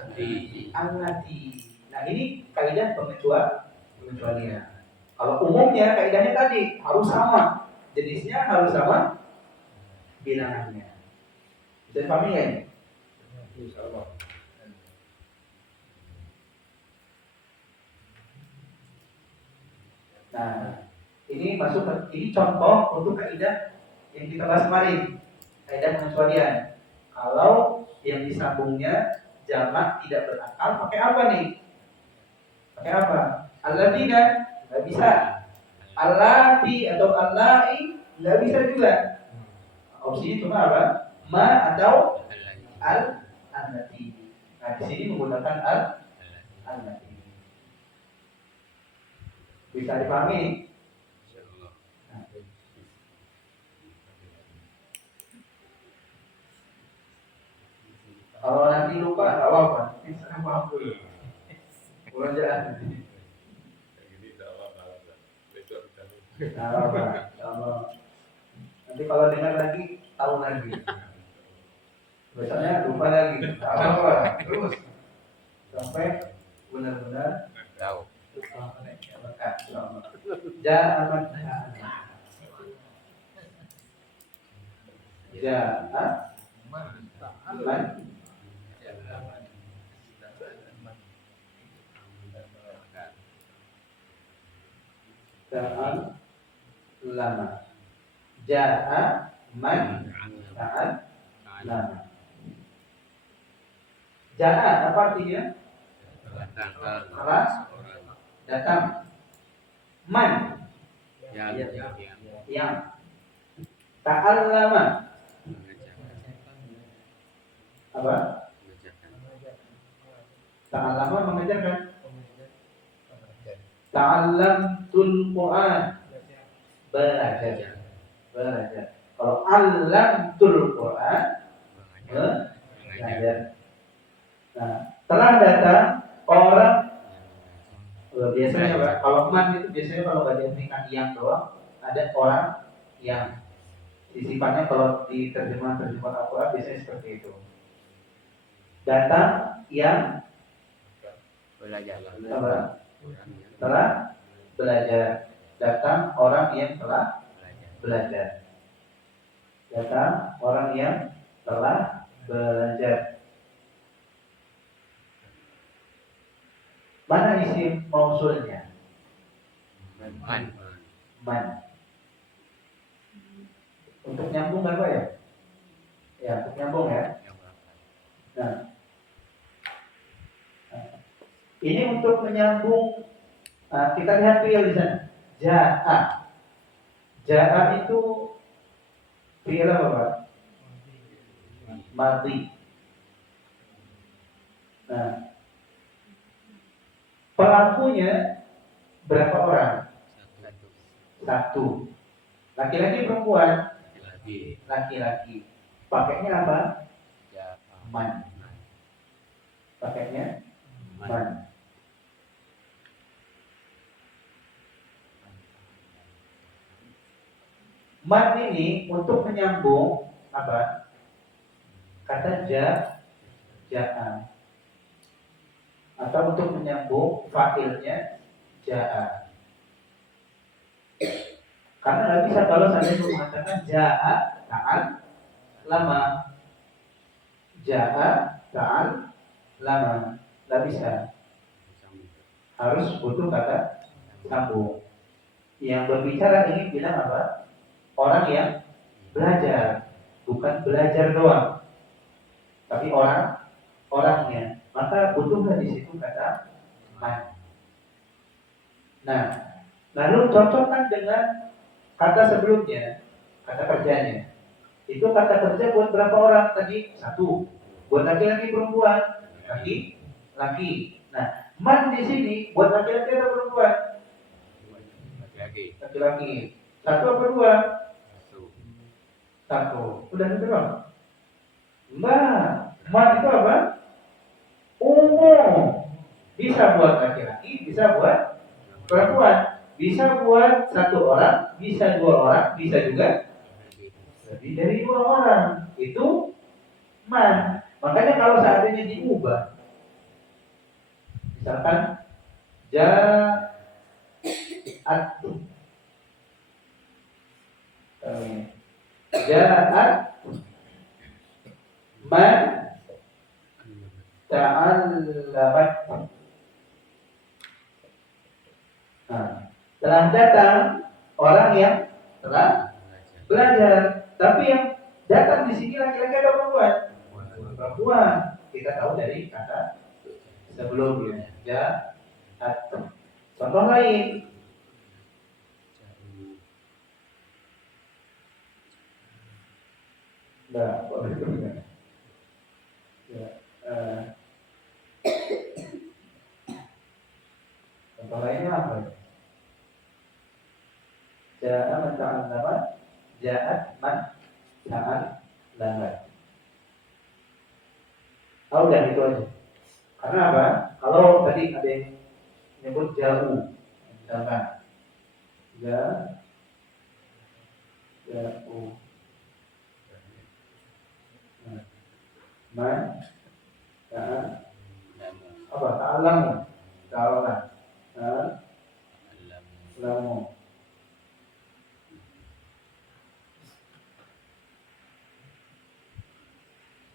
allati. Nah, ini kaidah pengecualian. Kalau umumnya kaidahnya tadi harus sama. Jenisnya harus sama, bilangannya. Bisa dipahami ya? Insyaallah. Nah, ini masuk ini contoh untuk kaidah yang kita bahas kemarin. Kaidah pengecualian. Kalau yang disambungnya jamak tidak berakal, pakai apa nih? Pakai apa? Alladzina nggak bisa. Allati atau allai nggak bisa juga. Opsinya cuma apa? Ma atau allati. Nah, di sini menggunakan allati. Bisa dipahami? Nah, kalau nanti lupa nggak apa-apa. Bisa apa-apa. Pulang jalan. Nanti kalau dengar lagi tahu lagi. Biasanya lupa lagi. Apa? Terus sampai benar-benar Tahu. Ja'aman. Man. Ta'al lama. Ja'a man ta'al lama. Ja'a apa artinya? Telah datang. Man yang ta'al lama. Apa? Ta'al lama mengajarkan. Ta'allamtul Quran. Belajar. Kalau allamtul Quran belajar. Nah, telah datang orang biasanya Pak, kalau man itu biasanya kalau nggak diartikan yang doang, ada orang yang sifatnya kalau di terjemahan Al-Quran biasanya seperti itu. Datang yang telah belajar. Datang orang yang telah belajar. Datang orang yang telah belajar. Mana isim mausulnya? Man. Untuk nyambung apa ya? Ya, untuk nyambung ya. Nah, ini untuk menyambung. Nah, kita lihat fi'il di sana. Ja'a. Ja'a itu fi'il apa, Pak? Madhi. Nah, pelakunya berapa orang? Satu. Laki-laki perempuan? Laki-laki. Pakainya apa? Man. Pakainya man. Man ini untuk menyambung apa? Kata ja'a. Atau untuk menyambung fa'ilnya ja'a. Karena nggak bisa kalau saya mengatakan ja'a ta'al lama. Ja'a ta'al lama. Nggak bisa. Harus butuh kata sambung. Yang berbicara ini bilang apa? Orang yang belajar, bukan belajar doang, tapi orangnya. Maka butuhlah di situ kata man. Nah, lalu cocokkan dengan kata sebelumnya, kata kerjanya. Itu kata kerja buat berapa orang tadi? Satu. Buat laki-laki perempuan? Laki. Nah, man di sini buat laki-laki atau perempuan? Laki-laki. Satu apa dua? Satu. Udah itu doang. Enggak. Man itu apa? Umum. Bisa buat laki-laki, bisa buat perempuan. Bisa buat satu orang, bisa dua orang, bisa juga lebih dari dua orang. Itu man. Makanya kalau seandainya diubah, misalkan ja'at ja'at man ta'allamat. Nah, telah datang orang yang telah belajar. Tapi yang datang di sini laki-laki atau perempuan? Perempuan. Kita tahu dari kata sebelumnya. Ja'at. Contoh lain. Nah, contoh lainnya apa? Ja'a man ta'allama, ja'at man ta'allamat. Oh, udah itu aja. Karena apa? Kalau tadi ada yang menyebut jauh, misalkan jauh, man, apa? Ta'allamu, ta'allamu.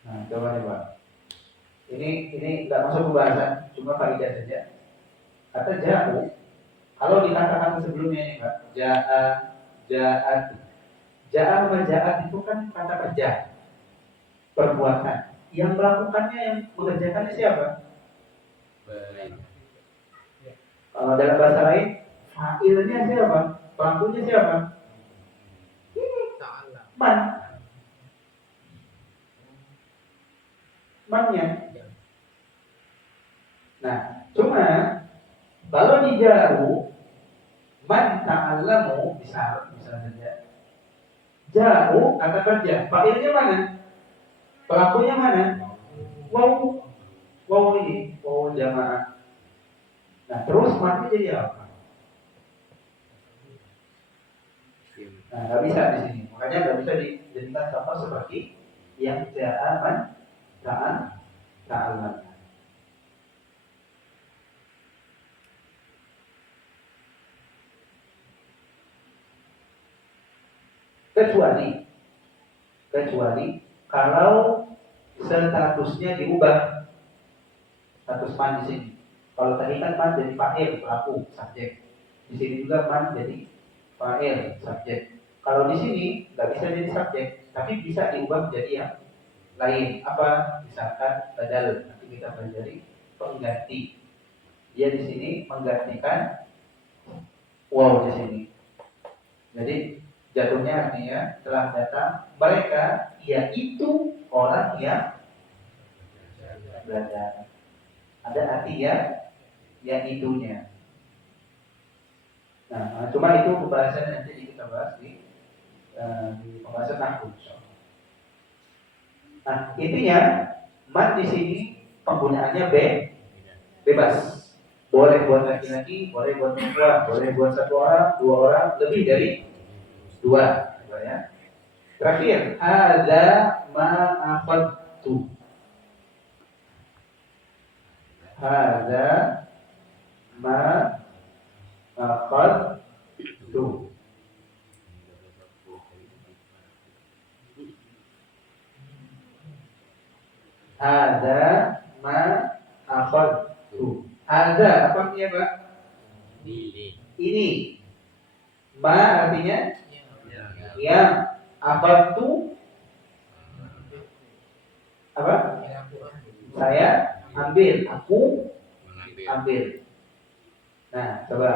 Nah, coba nih Pak. Ini nggak masuk pembahasan, cuma faedah saja. Kata jauh, kalau dikatakan sebelumnya ini Pak, ja'at. Ja'a sama ja'at itu kan kata kerja, perbuatan. Yang melakukannya, yang mengerjakannya siapa? Kalau dalam bahasa lain, fa'ilnya siapa? Pelakunya siapa? Man. Mannya. Nah, cuma kalau di jauh, man ta'allamu bisa saja. Jauh kata kerja, fa'ilnya mana? Pelakunya mana? Wow ini, wow jamaah. Nah, terus mati jadi apa? Nah, nggak bisa di sini. Makanya nggak bisa dijadikan contoh seperti yang ja'aman ta'alam. Kecuali kalau statusnya diubah, status man di sini. Kalau tadi kan man jadi fa'il, pelaku, subjek. Di sini juga man jadi fa'il, subjek. Kalau di sini nggak bisa jadi subjek, tapi bisa diubah menjadi yang lain. Apa? Misalkan badal. Nanti kita pelajari pengganti. Dia di sini menggantikan wow di sini. Jadi jatuhnya artinya telah datang mereka, yaitu orang yang belajar. Ada arti yang itunya. Nah, cuma itu pembahasan nanti kita bahas di pembahasan nahwu. Nah, intinya man di sini penggunaannya bebas. Boleh buat laki-laki, boleh buat perempuan, boleh buat satu orang, dua orang, lebih dari dua, ya. Terakhir, hadza ma akhadtu. Hadza ma akhadtu. artinya apa? Ini. Ini. Ma artinya Ya. yang. Akhadtu apa? Saya ambil, aku Mengambil. ambil. Nah, coba.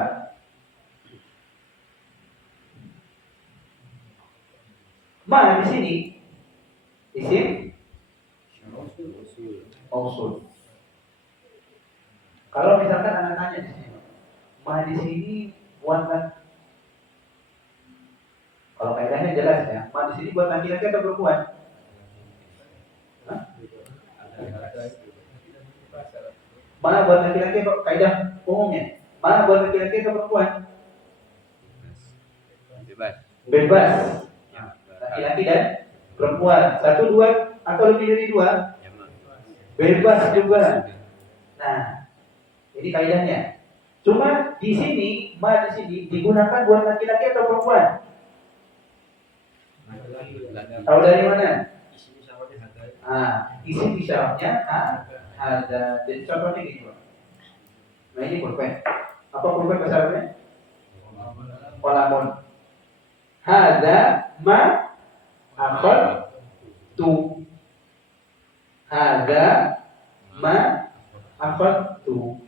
Ma di sini isim Usul. mausul. Kalau misalkan anak tanya di sini, ma di sini buat. Kalau kaidahnya jelas ya, ma di sini buat laki-laki atau perempuan? Hah? Mana buat laki-laki atau kaidah umumnya? Mana buat laki-laki atau perempuan? Bebas. Bebas. Ya. Laki-laki dan perempuan. 1, 2 atau lebih dari 2? Jamak. Bebas juga. Nah, ini kaidahnya. Cuma di sini, ma di sini digunakan buat laki-laki atau perempuan? Tahu dari mana? Isim isyaratnya ada. Jadi contohnya gini, Pak. Nah, ini pulpen. Apa pulpen bahasa Arabnya? Kolamun. Hada ma akhadtu. Hada ma akhadtu.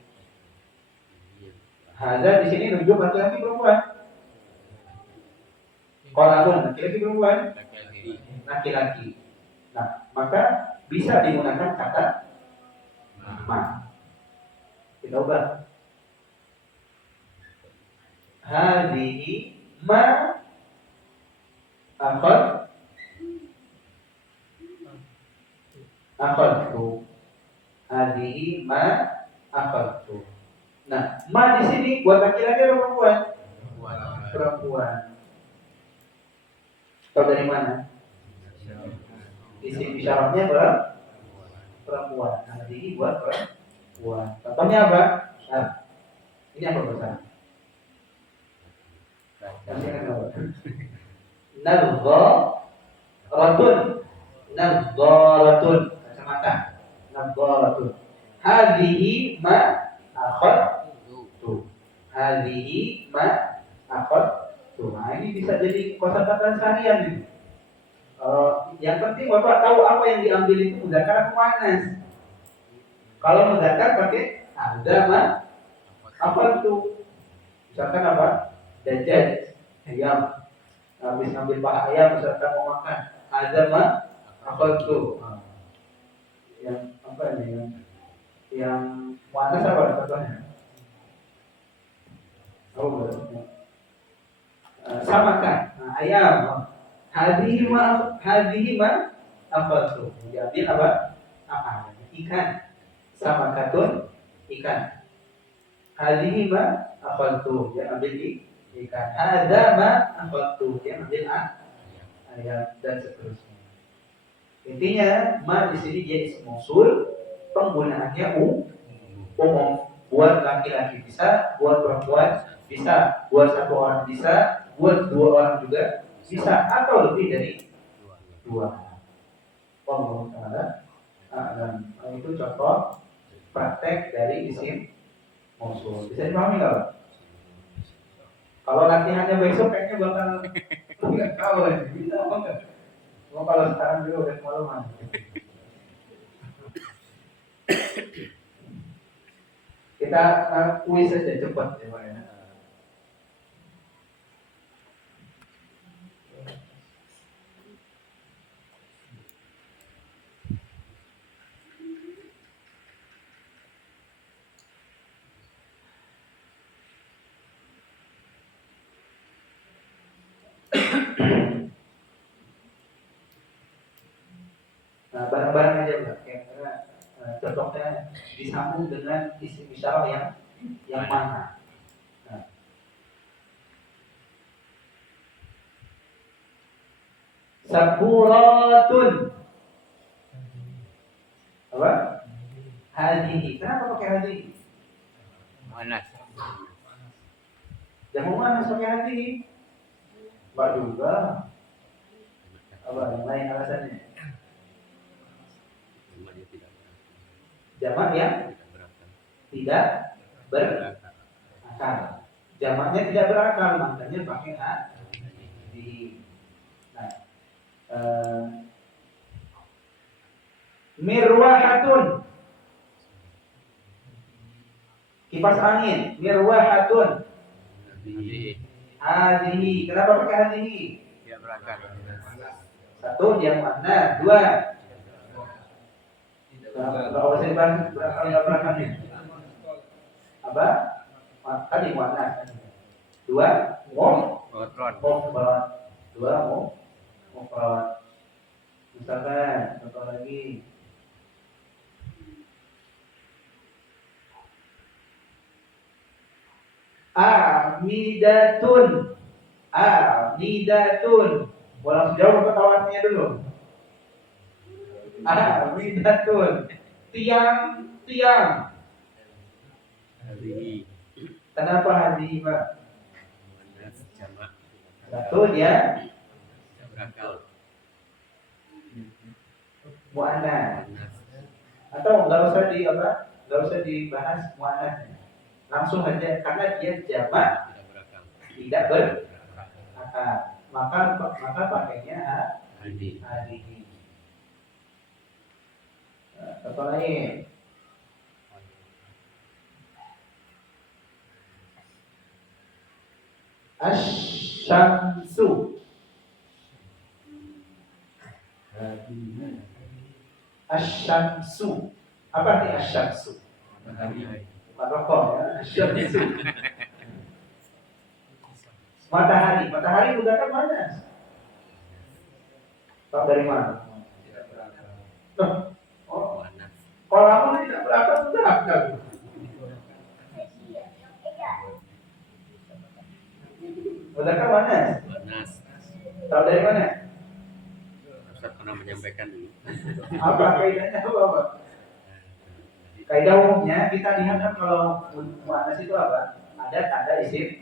Hada di sini nunjuk laki-laki perempuan. Kolamun laki-laki perempuan. Laki-laki. Laki-laki. Nah, maka bisa digunakan kata ma. Kita ubah. Hadhihi ma akhadtu. Hadhihi ma akhadtu. Nah, ma di sini buat laki-laki atau perempuan? Perempuan. Tahu dari mana? Isim isyaratnya perempuan. Nah, ini buat perempuan. Contohnya apa? Nah, ini apa bahasa? Nadzaratun. Nadzaratun. Kacamata. Nadzaratun. Hadhihi ma akhadtu. Hadhihi ma akhadtu. Nah, ini bisa jadi kosakata seharian ini. Yang penting Bapak tahu apa yang diambil itu mudzakkar atau muannas. Kalau mudzakkar pakai ada ma apa itu? Misalkan apa? Dajjal ayam. Habis ngambil paha ayam misalkan mau makan. Ada ma apa itu? Yang apa ini? Yang muannas apa contohnya? Oh, betul. Samakan. Nah, ayam. Hadhihi ma akhadtu. Diambil apa? Apa? Ikan. Samakatun ikan. Hadhihi ma akhadtu. Dia ambil ikan. Hadza ma akhadtu. Dia ambil ayam dan seterusnya. Intinya ma di sini dia isim mausul, penggunaannya umum. Buat laki-laki bisa, buat perempuan bisa, buat satu orang bisa, buat dua orang juga bisa, atau lebih dari dua. Allah Ta'ala a'lam. Itu contoh praktek dari isim mausul. Bisa dipahami nggak, Pak? Kalau latihannya besok kayaknya bakal nggak tahu ya. Bisa apa nggak? Cuma kalau sekarang juga udah kemalaman. Kita kuis saja cepat ya, Pak ya. Nah, bareng-bareng aja, Pak. Karena cocoknya disambung dengan isim isyarat yang mana. Nah. Saburatun. Apa? Hadhihi. Kenapa pakai hadhihi? Muannas. Jamu mana pakai hadhihi? Pak juga. Apa yang lain alasannya? Cuma dia tidak Jamak yang berangkat. tidak akal. Jamaknya tidak berakal, makanya pakai hadihi. Nah, mirwahatun, kipas angin, mirwahatun. Hadihi. Kenapa pakai hadihi? Tidak berakal. Satu, dia makna. Dua, kalau bahasa dibahas berakal nggak berakal nih? Apa? Tadi makna. Dua, Otron. mufrad. Dua, mufrad. Misalkan, contoh lagi. Amidatun. Amidatun. Mau langsung jawab ketawaannya dulu. Amidatun. Tiang. Hadihi. Kenapa hadihi, Pak? Muannas jamak. Satu, dia Tidak berakal. muannas. Muannas. Atau nggak usah dibahas muannasnya. Langsung aja karena dia jamak Tidak berakal. tidak berakal. Maka pakainya Hadi. hadihi. Contoh lain. Asyamsu. Asyamsu. Apa arti asyamsu? Bukan rokok ya. Asyamsu. Matahari. Matahari juga kan panas. Tahu dari mana? Oh, Muannas. kalau kamu tidak berapa sudah akal. Udah kan panas? Muannas. Tahu dari mana? Ustaz pernah menyampaikan dulu. Apa kaidahnya apa? Kaidah umumnya kita lihat kan kalau muannas itu apa? Ada tanda isim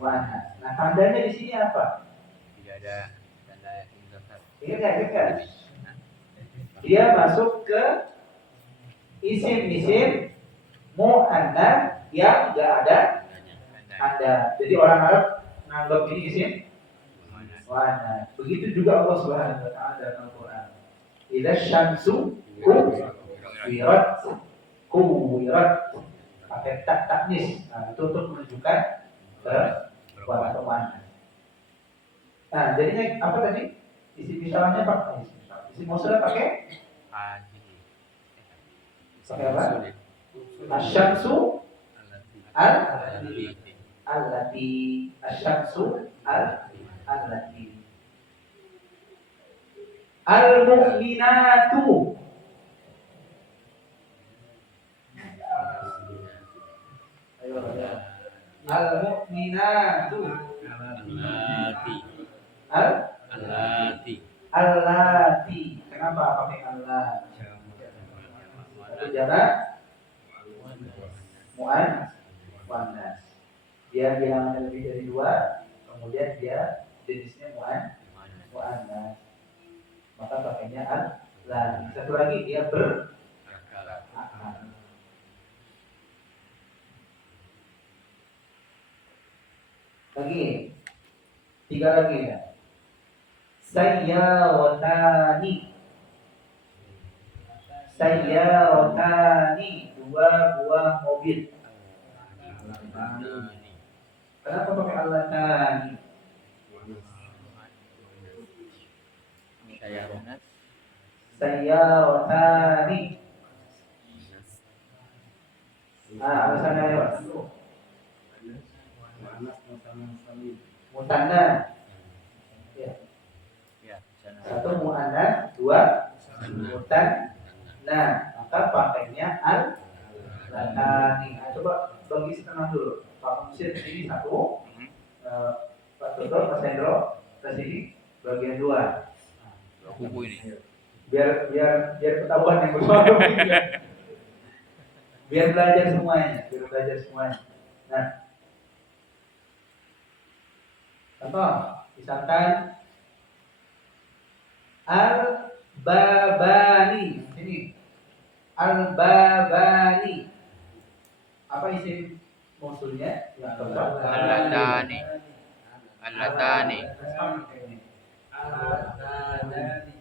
muannas. Nah, tandanya di sini apa? Tidak ada tanda indosat. Ingat. Dia masuk ke isim muannas yang enggak ada tanda. Jadi orang Arab menganggap ini isim muannas. Begitu juga Allah Subhanahu wa taala dalam Al-Qur'an. Idza syamsu kuwirat pakai taknis. Nah, itu untuk menunjukkan perempuan. Nah, jadinya apa tadi? Isim misalnya pakai isim mausul pakai Hadihi. pakai apa? Asyamsu allati asyamsu allati al-mu'minatu al-mu'minatu Allati. al Allati. allati. Kenapa pakai Allah? Itu jamak muannas. Dia bilangan lebih dari dua, kemudian dia jenisnya muannas. Maka pakainya Allah. Satu lagi dia berakal. Lagi, tiga lagi ya. Sayyarotani, dua buah mobil. Kenapa pakai allatani? Sayyarotani. Alasannya apa? Mutanna. Ya. Satu muannas, dua mutan. Nah, maka pakainya al-latani. Nah, coba bagi setengah dulu. Pak Musir ke sini satu, Pak Toto, Mas Hendro ke sini bagian dua. Kubu ini. Biar ketahuan yang bersuara. Biar belajar semuanya. Nah, contoh, misalkan al-babani. Sini. Al-babani. Apa isim Mausulnya yang keempat. Allatani. Allatani. Alladani.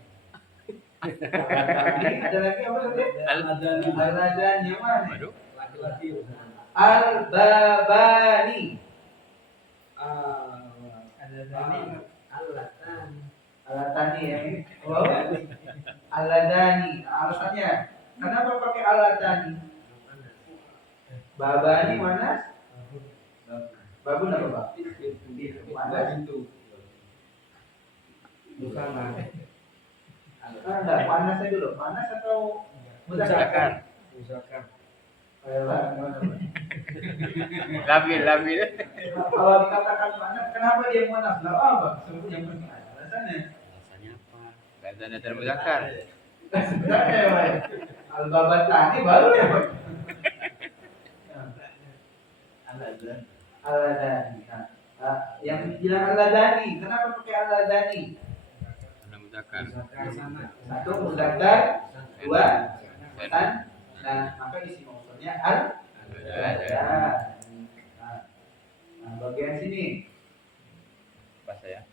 Ada lagi apa tadi? Alladani yang mana? Waduh. Al-babani. Alatani ya ini. Wow. Aladani. Alasannya kenapa pakai alatani? Babani mana? Babun apa Pak? Mana? Bukan Pak. Enggak, panasnya dulu. Panas atau Muzakkar. Ayo, Pak, gimana, Pak? Labil. Kalau dikatakan panas, kenapa dia panas? Enggak apa, sebut yang penting ada alasannya. Alasannya apa? Kazana termuzakkar. Sebenarnya ya, Pak. Al-babatani baru ya, Pak. Al-ladani. Yang bilang al-ladani, kenapa pakai al-ladani? Karena muzakkar. Satu muzakkar, dua san. Nah, maka isi mausulnya al-ladani. Nah, bagian sini. Pas saya.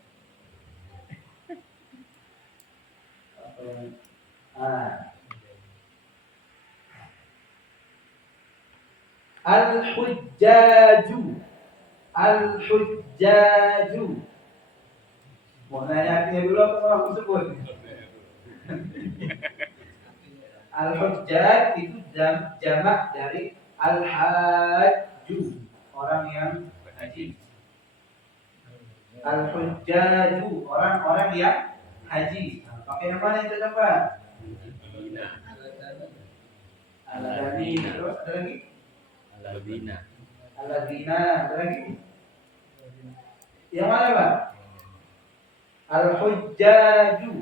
Al-hujjaju. Al-hujjaju. Mau nanya artinya dulu apa mau aku sebut? Al-hujjaj itu jamak dari al-hajju, orang yang haji. Al-hujjaju, orang-orang yang haji. Pakai nama itu apa? Al-ladani. Terus ada lagi? Al-Ladina. Al-ladina. Ada lagi? Yang mana Pak? Al-hujjaju.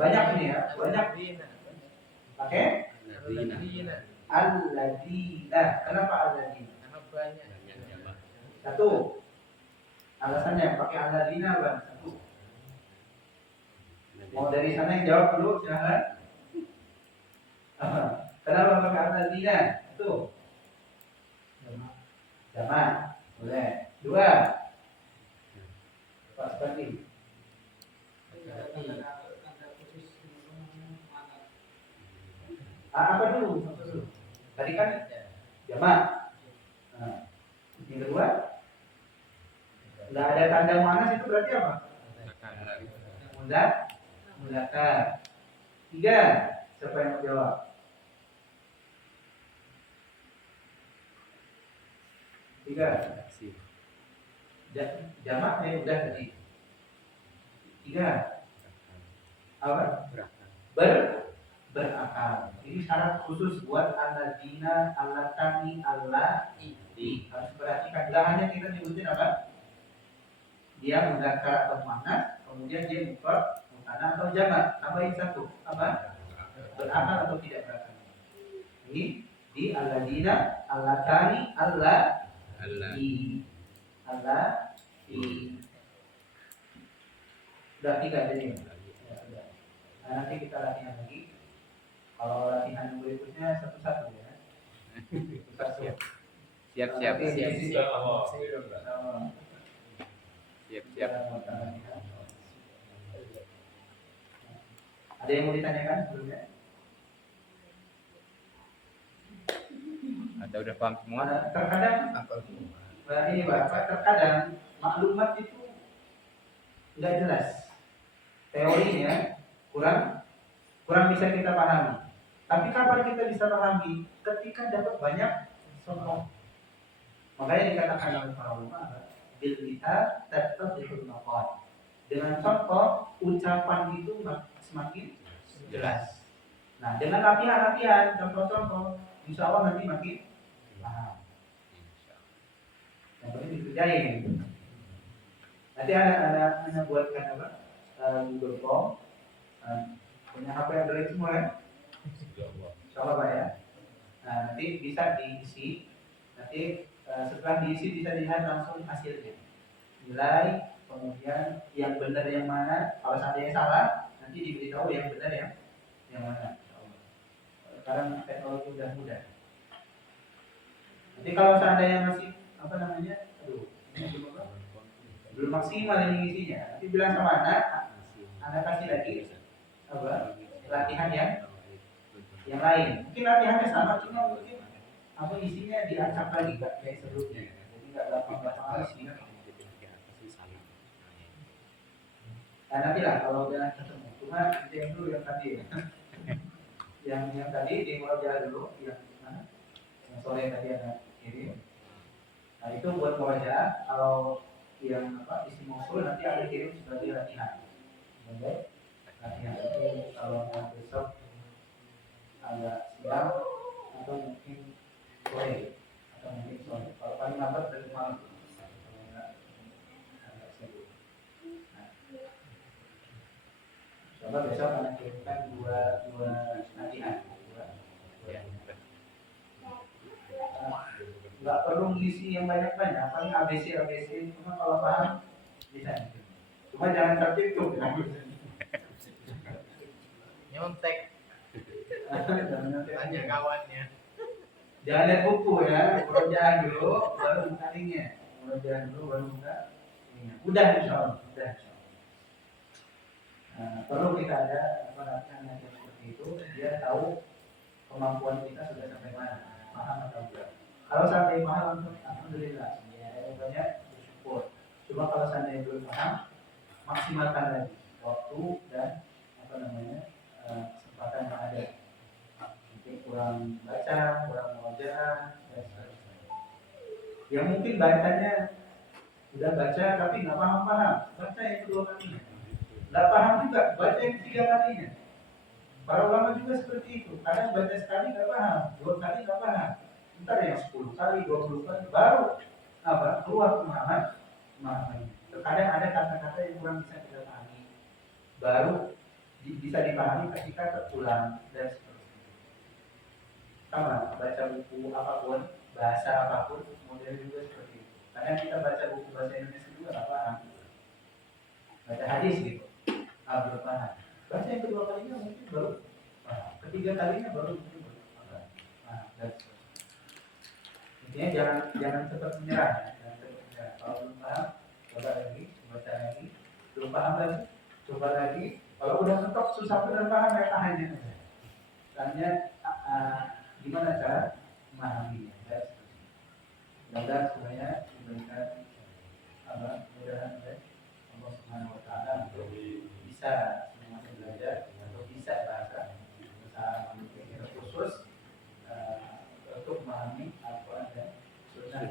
Banyak ini ya, banyak. Pakai Al-Ladina. al-ladina. Kenapa al-ladina? Banyak jamak. Satu. Alasannya pakai al-ladina Bang. Satu. Mau dari sana yang jawab dulu, silahkan. Kenapa pakai al-ladina? Satu. Jamak. Boleh. Dua. Pak Sepati. Apa dulu? Tadi kan jamak. Nah, yang kedua, nggak ada tanda muannas itu berarti apa? Muzakkar. Tiga. Siapa yang mau jawab? Tiga. Jamak ya udah tadi. Tiga. Apa? Berakal. Ini syarat khusus buat al-ladina, al-latani, al-laiti. Harus perhatikan. Tidak hanya kita nyebutin apa? Dia muzakkar atau muannas, kemudian dia mufrad, musanna atau jamak. Tambahin satu. Apa? Berakal atau tidak berakal. Ini di al-ladina, al-latani, al-laiti. Udah tiga jadi. Nah, nanti kita latihan lagi. Kalau latihan berikutnya satu-satu ya. Satu. Siap. Ada yang mau ditanyakan sebelumnya? Atau udah paham semua? Terkadang ini Bapak, terkadang maklumat itu nggak jelas. Teorinya kurang bisa kita pahami. Tapi kapan kita bisa pahami? Ketika dapat banyak contoh. Makanya dikatakan oleh para ulama, bil kita tetap dihurmakan. Dengan contoh, ucapan itu semakin jelas. Nah, dengan latihan, contoh-contoh, insya Allah nanti makin paham. Yang penting dikerjain. Nanti ada buatkan apa? Google Form. Punya HP Android semua ya? Insya Allah Pak ya. Nah, nanti bisa diisi. Nanti setelah diisi bisa dilihat langsung hasilnya. Nilai, kemudian yang benar yang mana. Kalau seandainya salah, nanti diberitahu yang benar yang mana. Sekarang teknologi udah mudah. Jadi kalau seandainya masih apa namanya, aduh, ini belum maksimal ini isinya. Nanti bilang sama anak kasih lagi apa latihan yang lain. Mungkin latihannya sama, cuma mungkin apa isinya diacak lagi kak kayak sebelumnya. Jadi nggak gampang habis nih. Nah, nanti lah kalau udah ketemu. Cuma itu yang dulu yang tadi ya. yang tadi di murojaah dulu, yang mana? Yang sore tadi ada kirim. Nah itu buat murojaah. Kalau yang apa isi mosul nanti ada kirim sebagai latihan. Oke? Latihan itu kalau mau besok agak siang atau mungkin sore atau mungkin sore. Kalau paling lambat dari malam. Agak sibuk. Nah, coba besok akan kirimkan dua latihan. Nggak perlu ngisi yang banyak-banyak, paling ABC cuma kalau paham bisa. Cuma jangan tertutup ya. Nyontek tanya kawannya. Jangan lihat buku ya, murojaah dulu baru buka linknya. Murojaah dulu baru buka linknya. Udah insyaallah, udah. Nah, perlu kita ada latihan yang seperti itu, dia tahu kemampuan kita sudah sampai mana, paham atau enggak. Kalau sampai paham, alhamdulillah, ya banyak bersyukur. Cuma kalau seandainya belum paham, maksimalkan lagi waktu dan apa namanya kesempatan yang ada. Mungkin kurang baca, kurang murojaah, dan sebagainya. Yang mungkin bacanya udah baca tapi nggak paham, baca yang kedua kalinya. Nggak paham juga, baca yang ketiga kalinya. Para ulama juga seperti itu. Kadang baca sekali nggak paham, dua kali nggak paham. Ntar yang 10 kali, 20 kali baru apa keluar pemahamannya. Terkadang ada kata-kata yang kurang bisa kita pahami, baru bisa dipahami ketika terulang dan seterusnya. Sama baca buku apapun, bahasa apapun, model juga seperti itu. Kadang kita baca buku bahasa Indonesia juga nggak paham, baca hadis gitu, belum paham. Baca yang kedua kalinya mungkin baru paham, ketiga kalinya baru mungkin baru paham. Dan intinya jangan cepat menyerah, Kalau belum paham, coba lagi, baca lagi, belum paham lagi, coba lagi. Kalau udah mentok susah benar paham ya tahannya. Tanya gimana cara memahaminya. Mudah-mudahan semuanya diberikan mudah-mudahan Allah Subhanahu Wa Taala untuk bisa semuanya belajar atau bisa bahasa khusus untuk memahami Al-Quran dan Sunnah.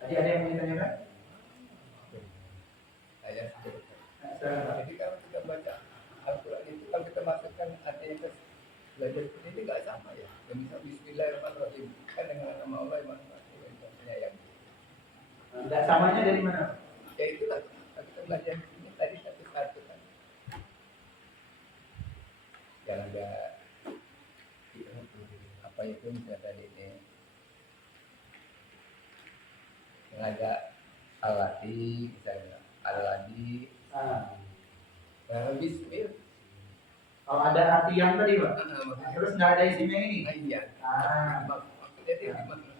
Tadi ada yang mau ditanyakan? Jadi kalau kita baca Al-Quran itu kalau kita masukkan artinya ke belajar seperti ini nggak sama ya. Dan bisa Bismillahirrahmanirrahim kan dengan nama Allah yang penyayang. Tidak samanya dari mana? Ya itulah kita belajar ini tadi satu-satu kan. Jangan ada apa itu misalnya tadi ini yang ada alati misalnya aladi bismillah. Kalau ada arti yang tadi Pak, terus nggak ada isinya ini. Iya. Maksudnya dia gimana?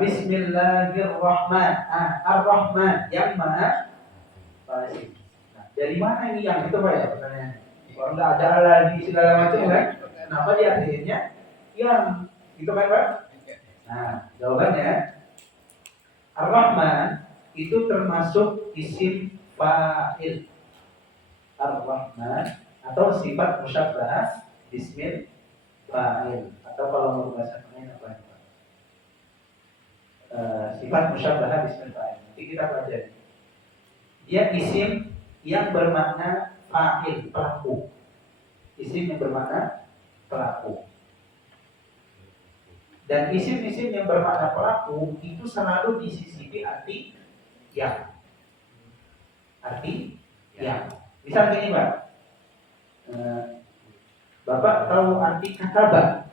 Bismillahirrahmanirrahim. Ar-Rahman yang maha pengasih. Nah, dari mana ini yang itu Pak ya pertanyaannya? Kalau nggak ada lagi segala macam kan? Kenapa diartinya yang itu kan Pak? Nah, jawabannya Ar-Rahman itu termasuk isim fa'il. Ar-Rahman atau sifat musyabbah bismil fa'il atau kalau mau bahasa lain apa ya? Sifat musyabbah bismil fa'il. Nanti kita pelajari. Dia isim yang bermakna fa'il, pelaku. Isim yang bermakna pelaku. Dan isim-isim yang bermakna pelaku itu selalu disisipi arti yang. Arti yang. Misal gini Pak, Bapak tahu arti kataba?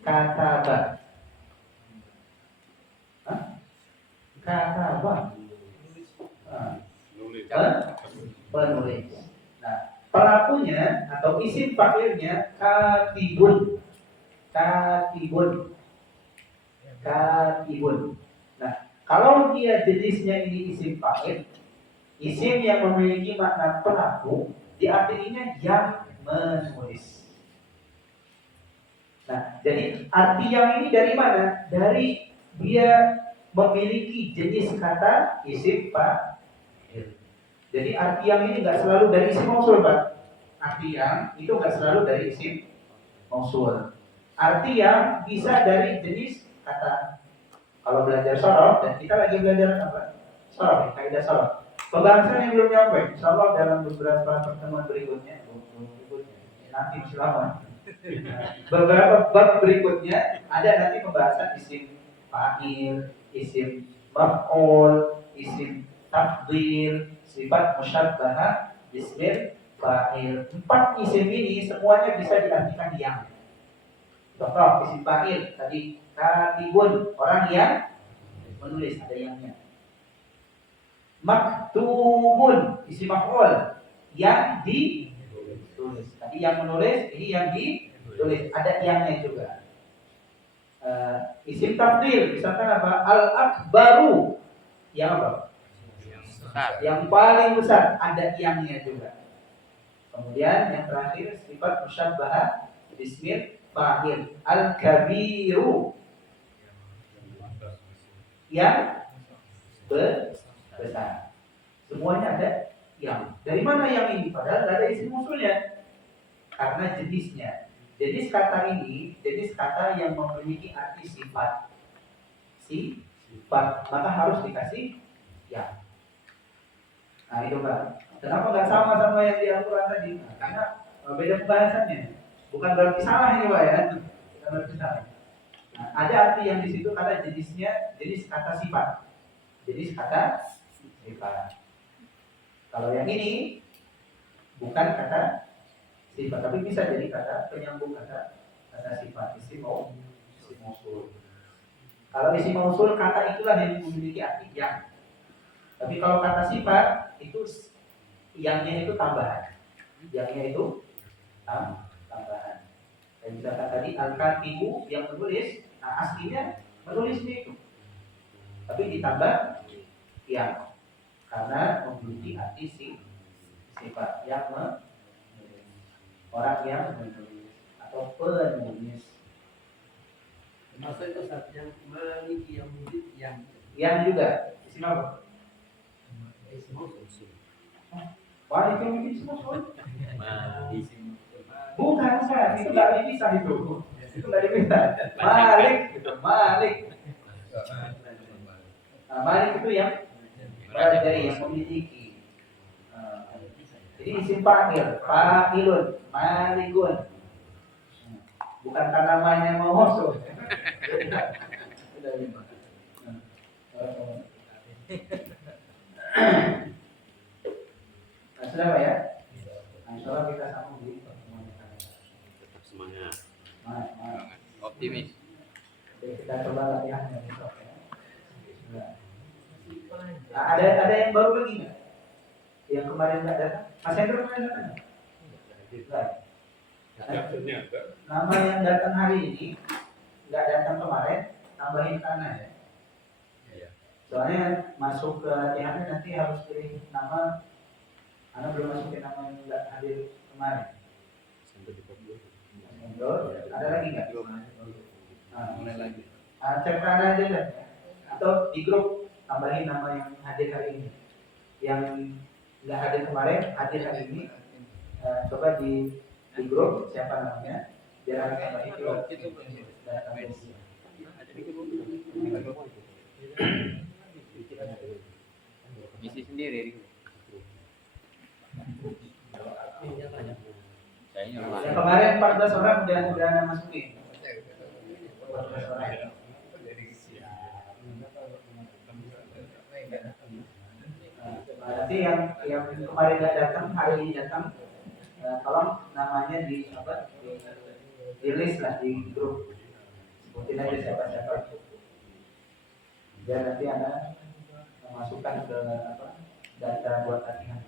Kataba. Kataba. Penulis. Nah, pelakunya atau isim fa'ilnya katibun. Katibun. Katibun. Nah, kalau dia jenisnya ini isim fa'il, isim yang memiliki makna pelaku, diartinya yang menulis. Nah, jadi arti yang ini dari mana? Dari dia memiliki jenis kata isim fa'il. Jadi arti yang ini nggak selalu dari isim mausul, Pak. Arti yang itu nggak selalu dari isim mausul. Arti yang bisa dari jenis kata. Kalau belajar sorof, dan kita lagi belajar apa? Sorof, kaidah sorof. Pembahasan yang belum nyampe, insya Allah dalam beberapa pertemuan berikutnya, nanti selama beberapa bab berikutnya ada nanti pembahasan isim fa'il, isim maf'ul, isim tafdhil, sifat musyabbahah, ismil fa'il. 4 isim ini semuanya bisa diartikan yang. Contoh isim fa'il tadi katibun, orang yang menulis, ada yangnya. Maktubun, isim maf'ul, yang ditulis. Tadi yang menulis, ini yang ditulis, ada yangnya juga. Isim tafdhil misalkan apa? Al-akbaru, yang apa? Yang paling besar, ada yangnya juga. Kemudian yang terakhir sifat musyabbahah bismil fa'il, al-kabiru, yang besar. Semuanya ada yang. Dari mana yang ini? Padahal tidak ada isim mausulnya. Karena jenisnya. Jenis kata ini, jenis kata yang memiliki arti sifat. Sifat, maka harus dikasih yang. Nah itu Pak. Kenapa nggak sama yang di Al-Quran tadi? Karena beda pembahasannya. Bukan berarti salah ini Pak ya. Bukan berarti salah. Nah, ada arti yang di situ karena jenisnya jenis kata sifat. Jenis kata sifat. Kalau yang ini bukan kata sifat, tapi bisa jadi kata penyambung kata sifat, isim mausul. Kalau isim mausul, kata itulah yang memiliki arti yang. Tapi kalau kata sifat itu yangnya itu tambahan. Yangnya itu tambahan. Dan misalkan tadi al-katibu yang menulis, nah aslinya menulisnya itu, tapi ditambah yang karena memiliki arti sifat yang orang yang menulis atau penulis. Maksud itu saat yang memiliki yang mungkin Yang juga isim apa? Wah itu mungkin isim mausul. Bukan kan, itu nggak dipisah itu. Itu nggak dipisah. Malik gitu, Malik. Nah, Malik itu yang dari yang memiliki. Jadi isim fa'il, fa'ilun, malikun. Bukan karena namanya mau mausul. Nah, sudah Pak ya? Nah, insya Allah kita sambung di pertemuan yang akan datang. Tetap semangat. Semangat. Optimis. Oke, kita coba latihannya besok ya. Nah, ada yang baru lagi nggak? Yang kemarin nggak datang? Mas Hendro kemarin datang? Nggak. Nama yang datang hari ini nggak datang kemarin, tambahin karena ya. Soalnya masuk ke latihannya nanti harus pilih nama. Karena belum masukin nama yang nggak hadir kemarin. Ada lagi nggak? Nah, mulai lagi. Cek karena aja deh. Atau di grup tambahin nama yang hadir hari ini. Yang nggak hadir kemarin, hadir hari ini. Coba di grup siapa namanya, biar ada tambahin grup. Isi sendiri. Yang kemarin 14 orang udah masukin. 14 orang. Nanti yang kemarin nggak datang, hari ini datang, tolong namanya di list lah di grup. Sebutin aja siapa-siapa. Biar nanti ada memasukkan ke data buat latihan.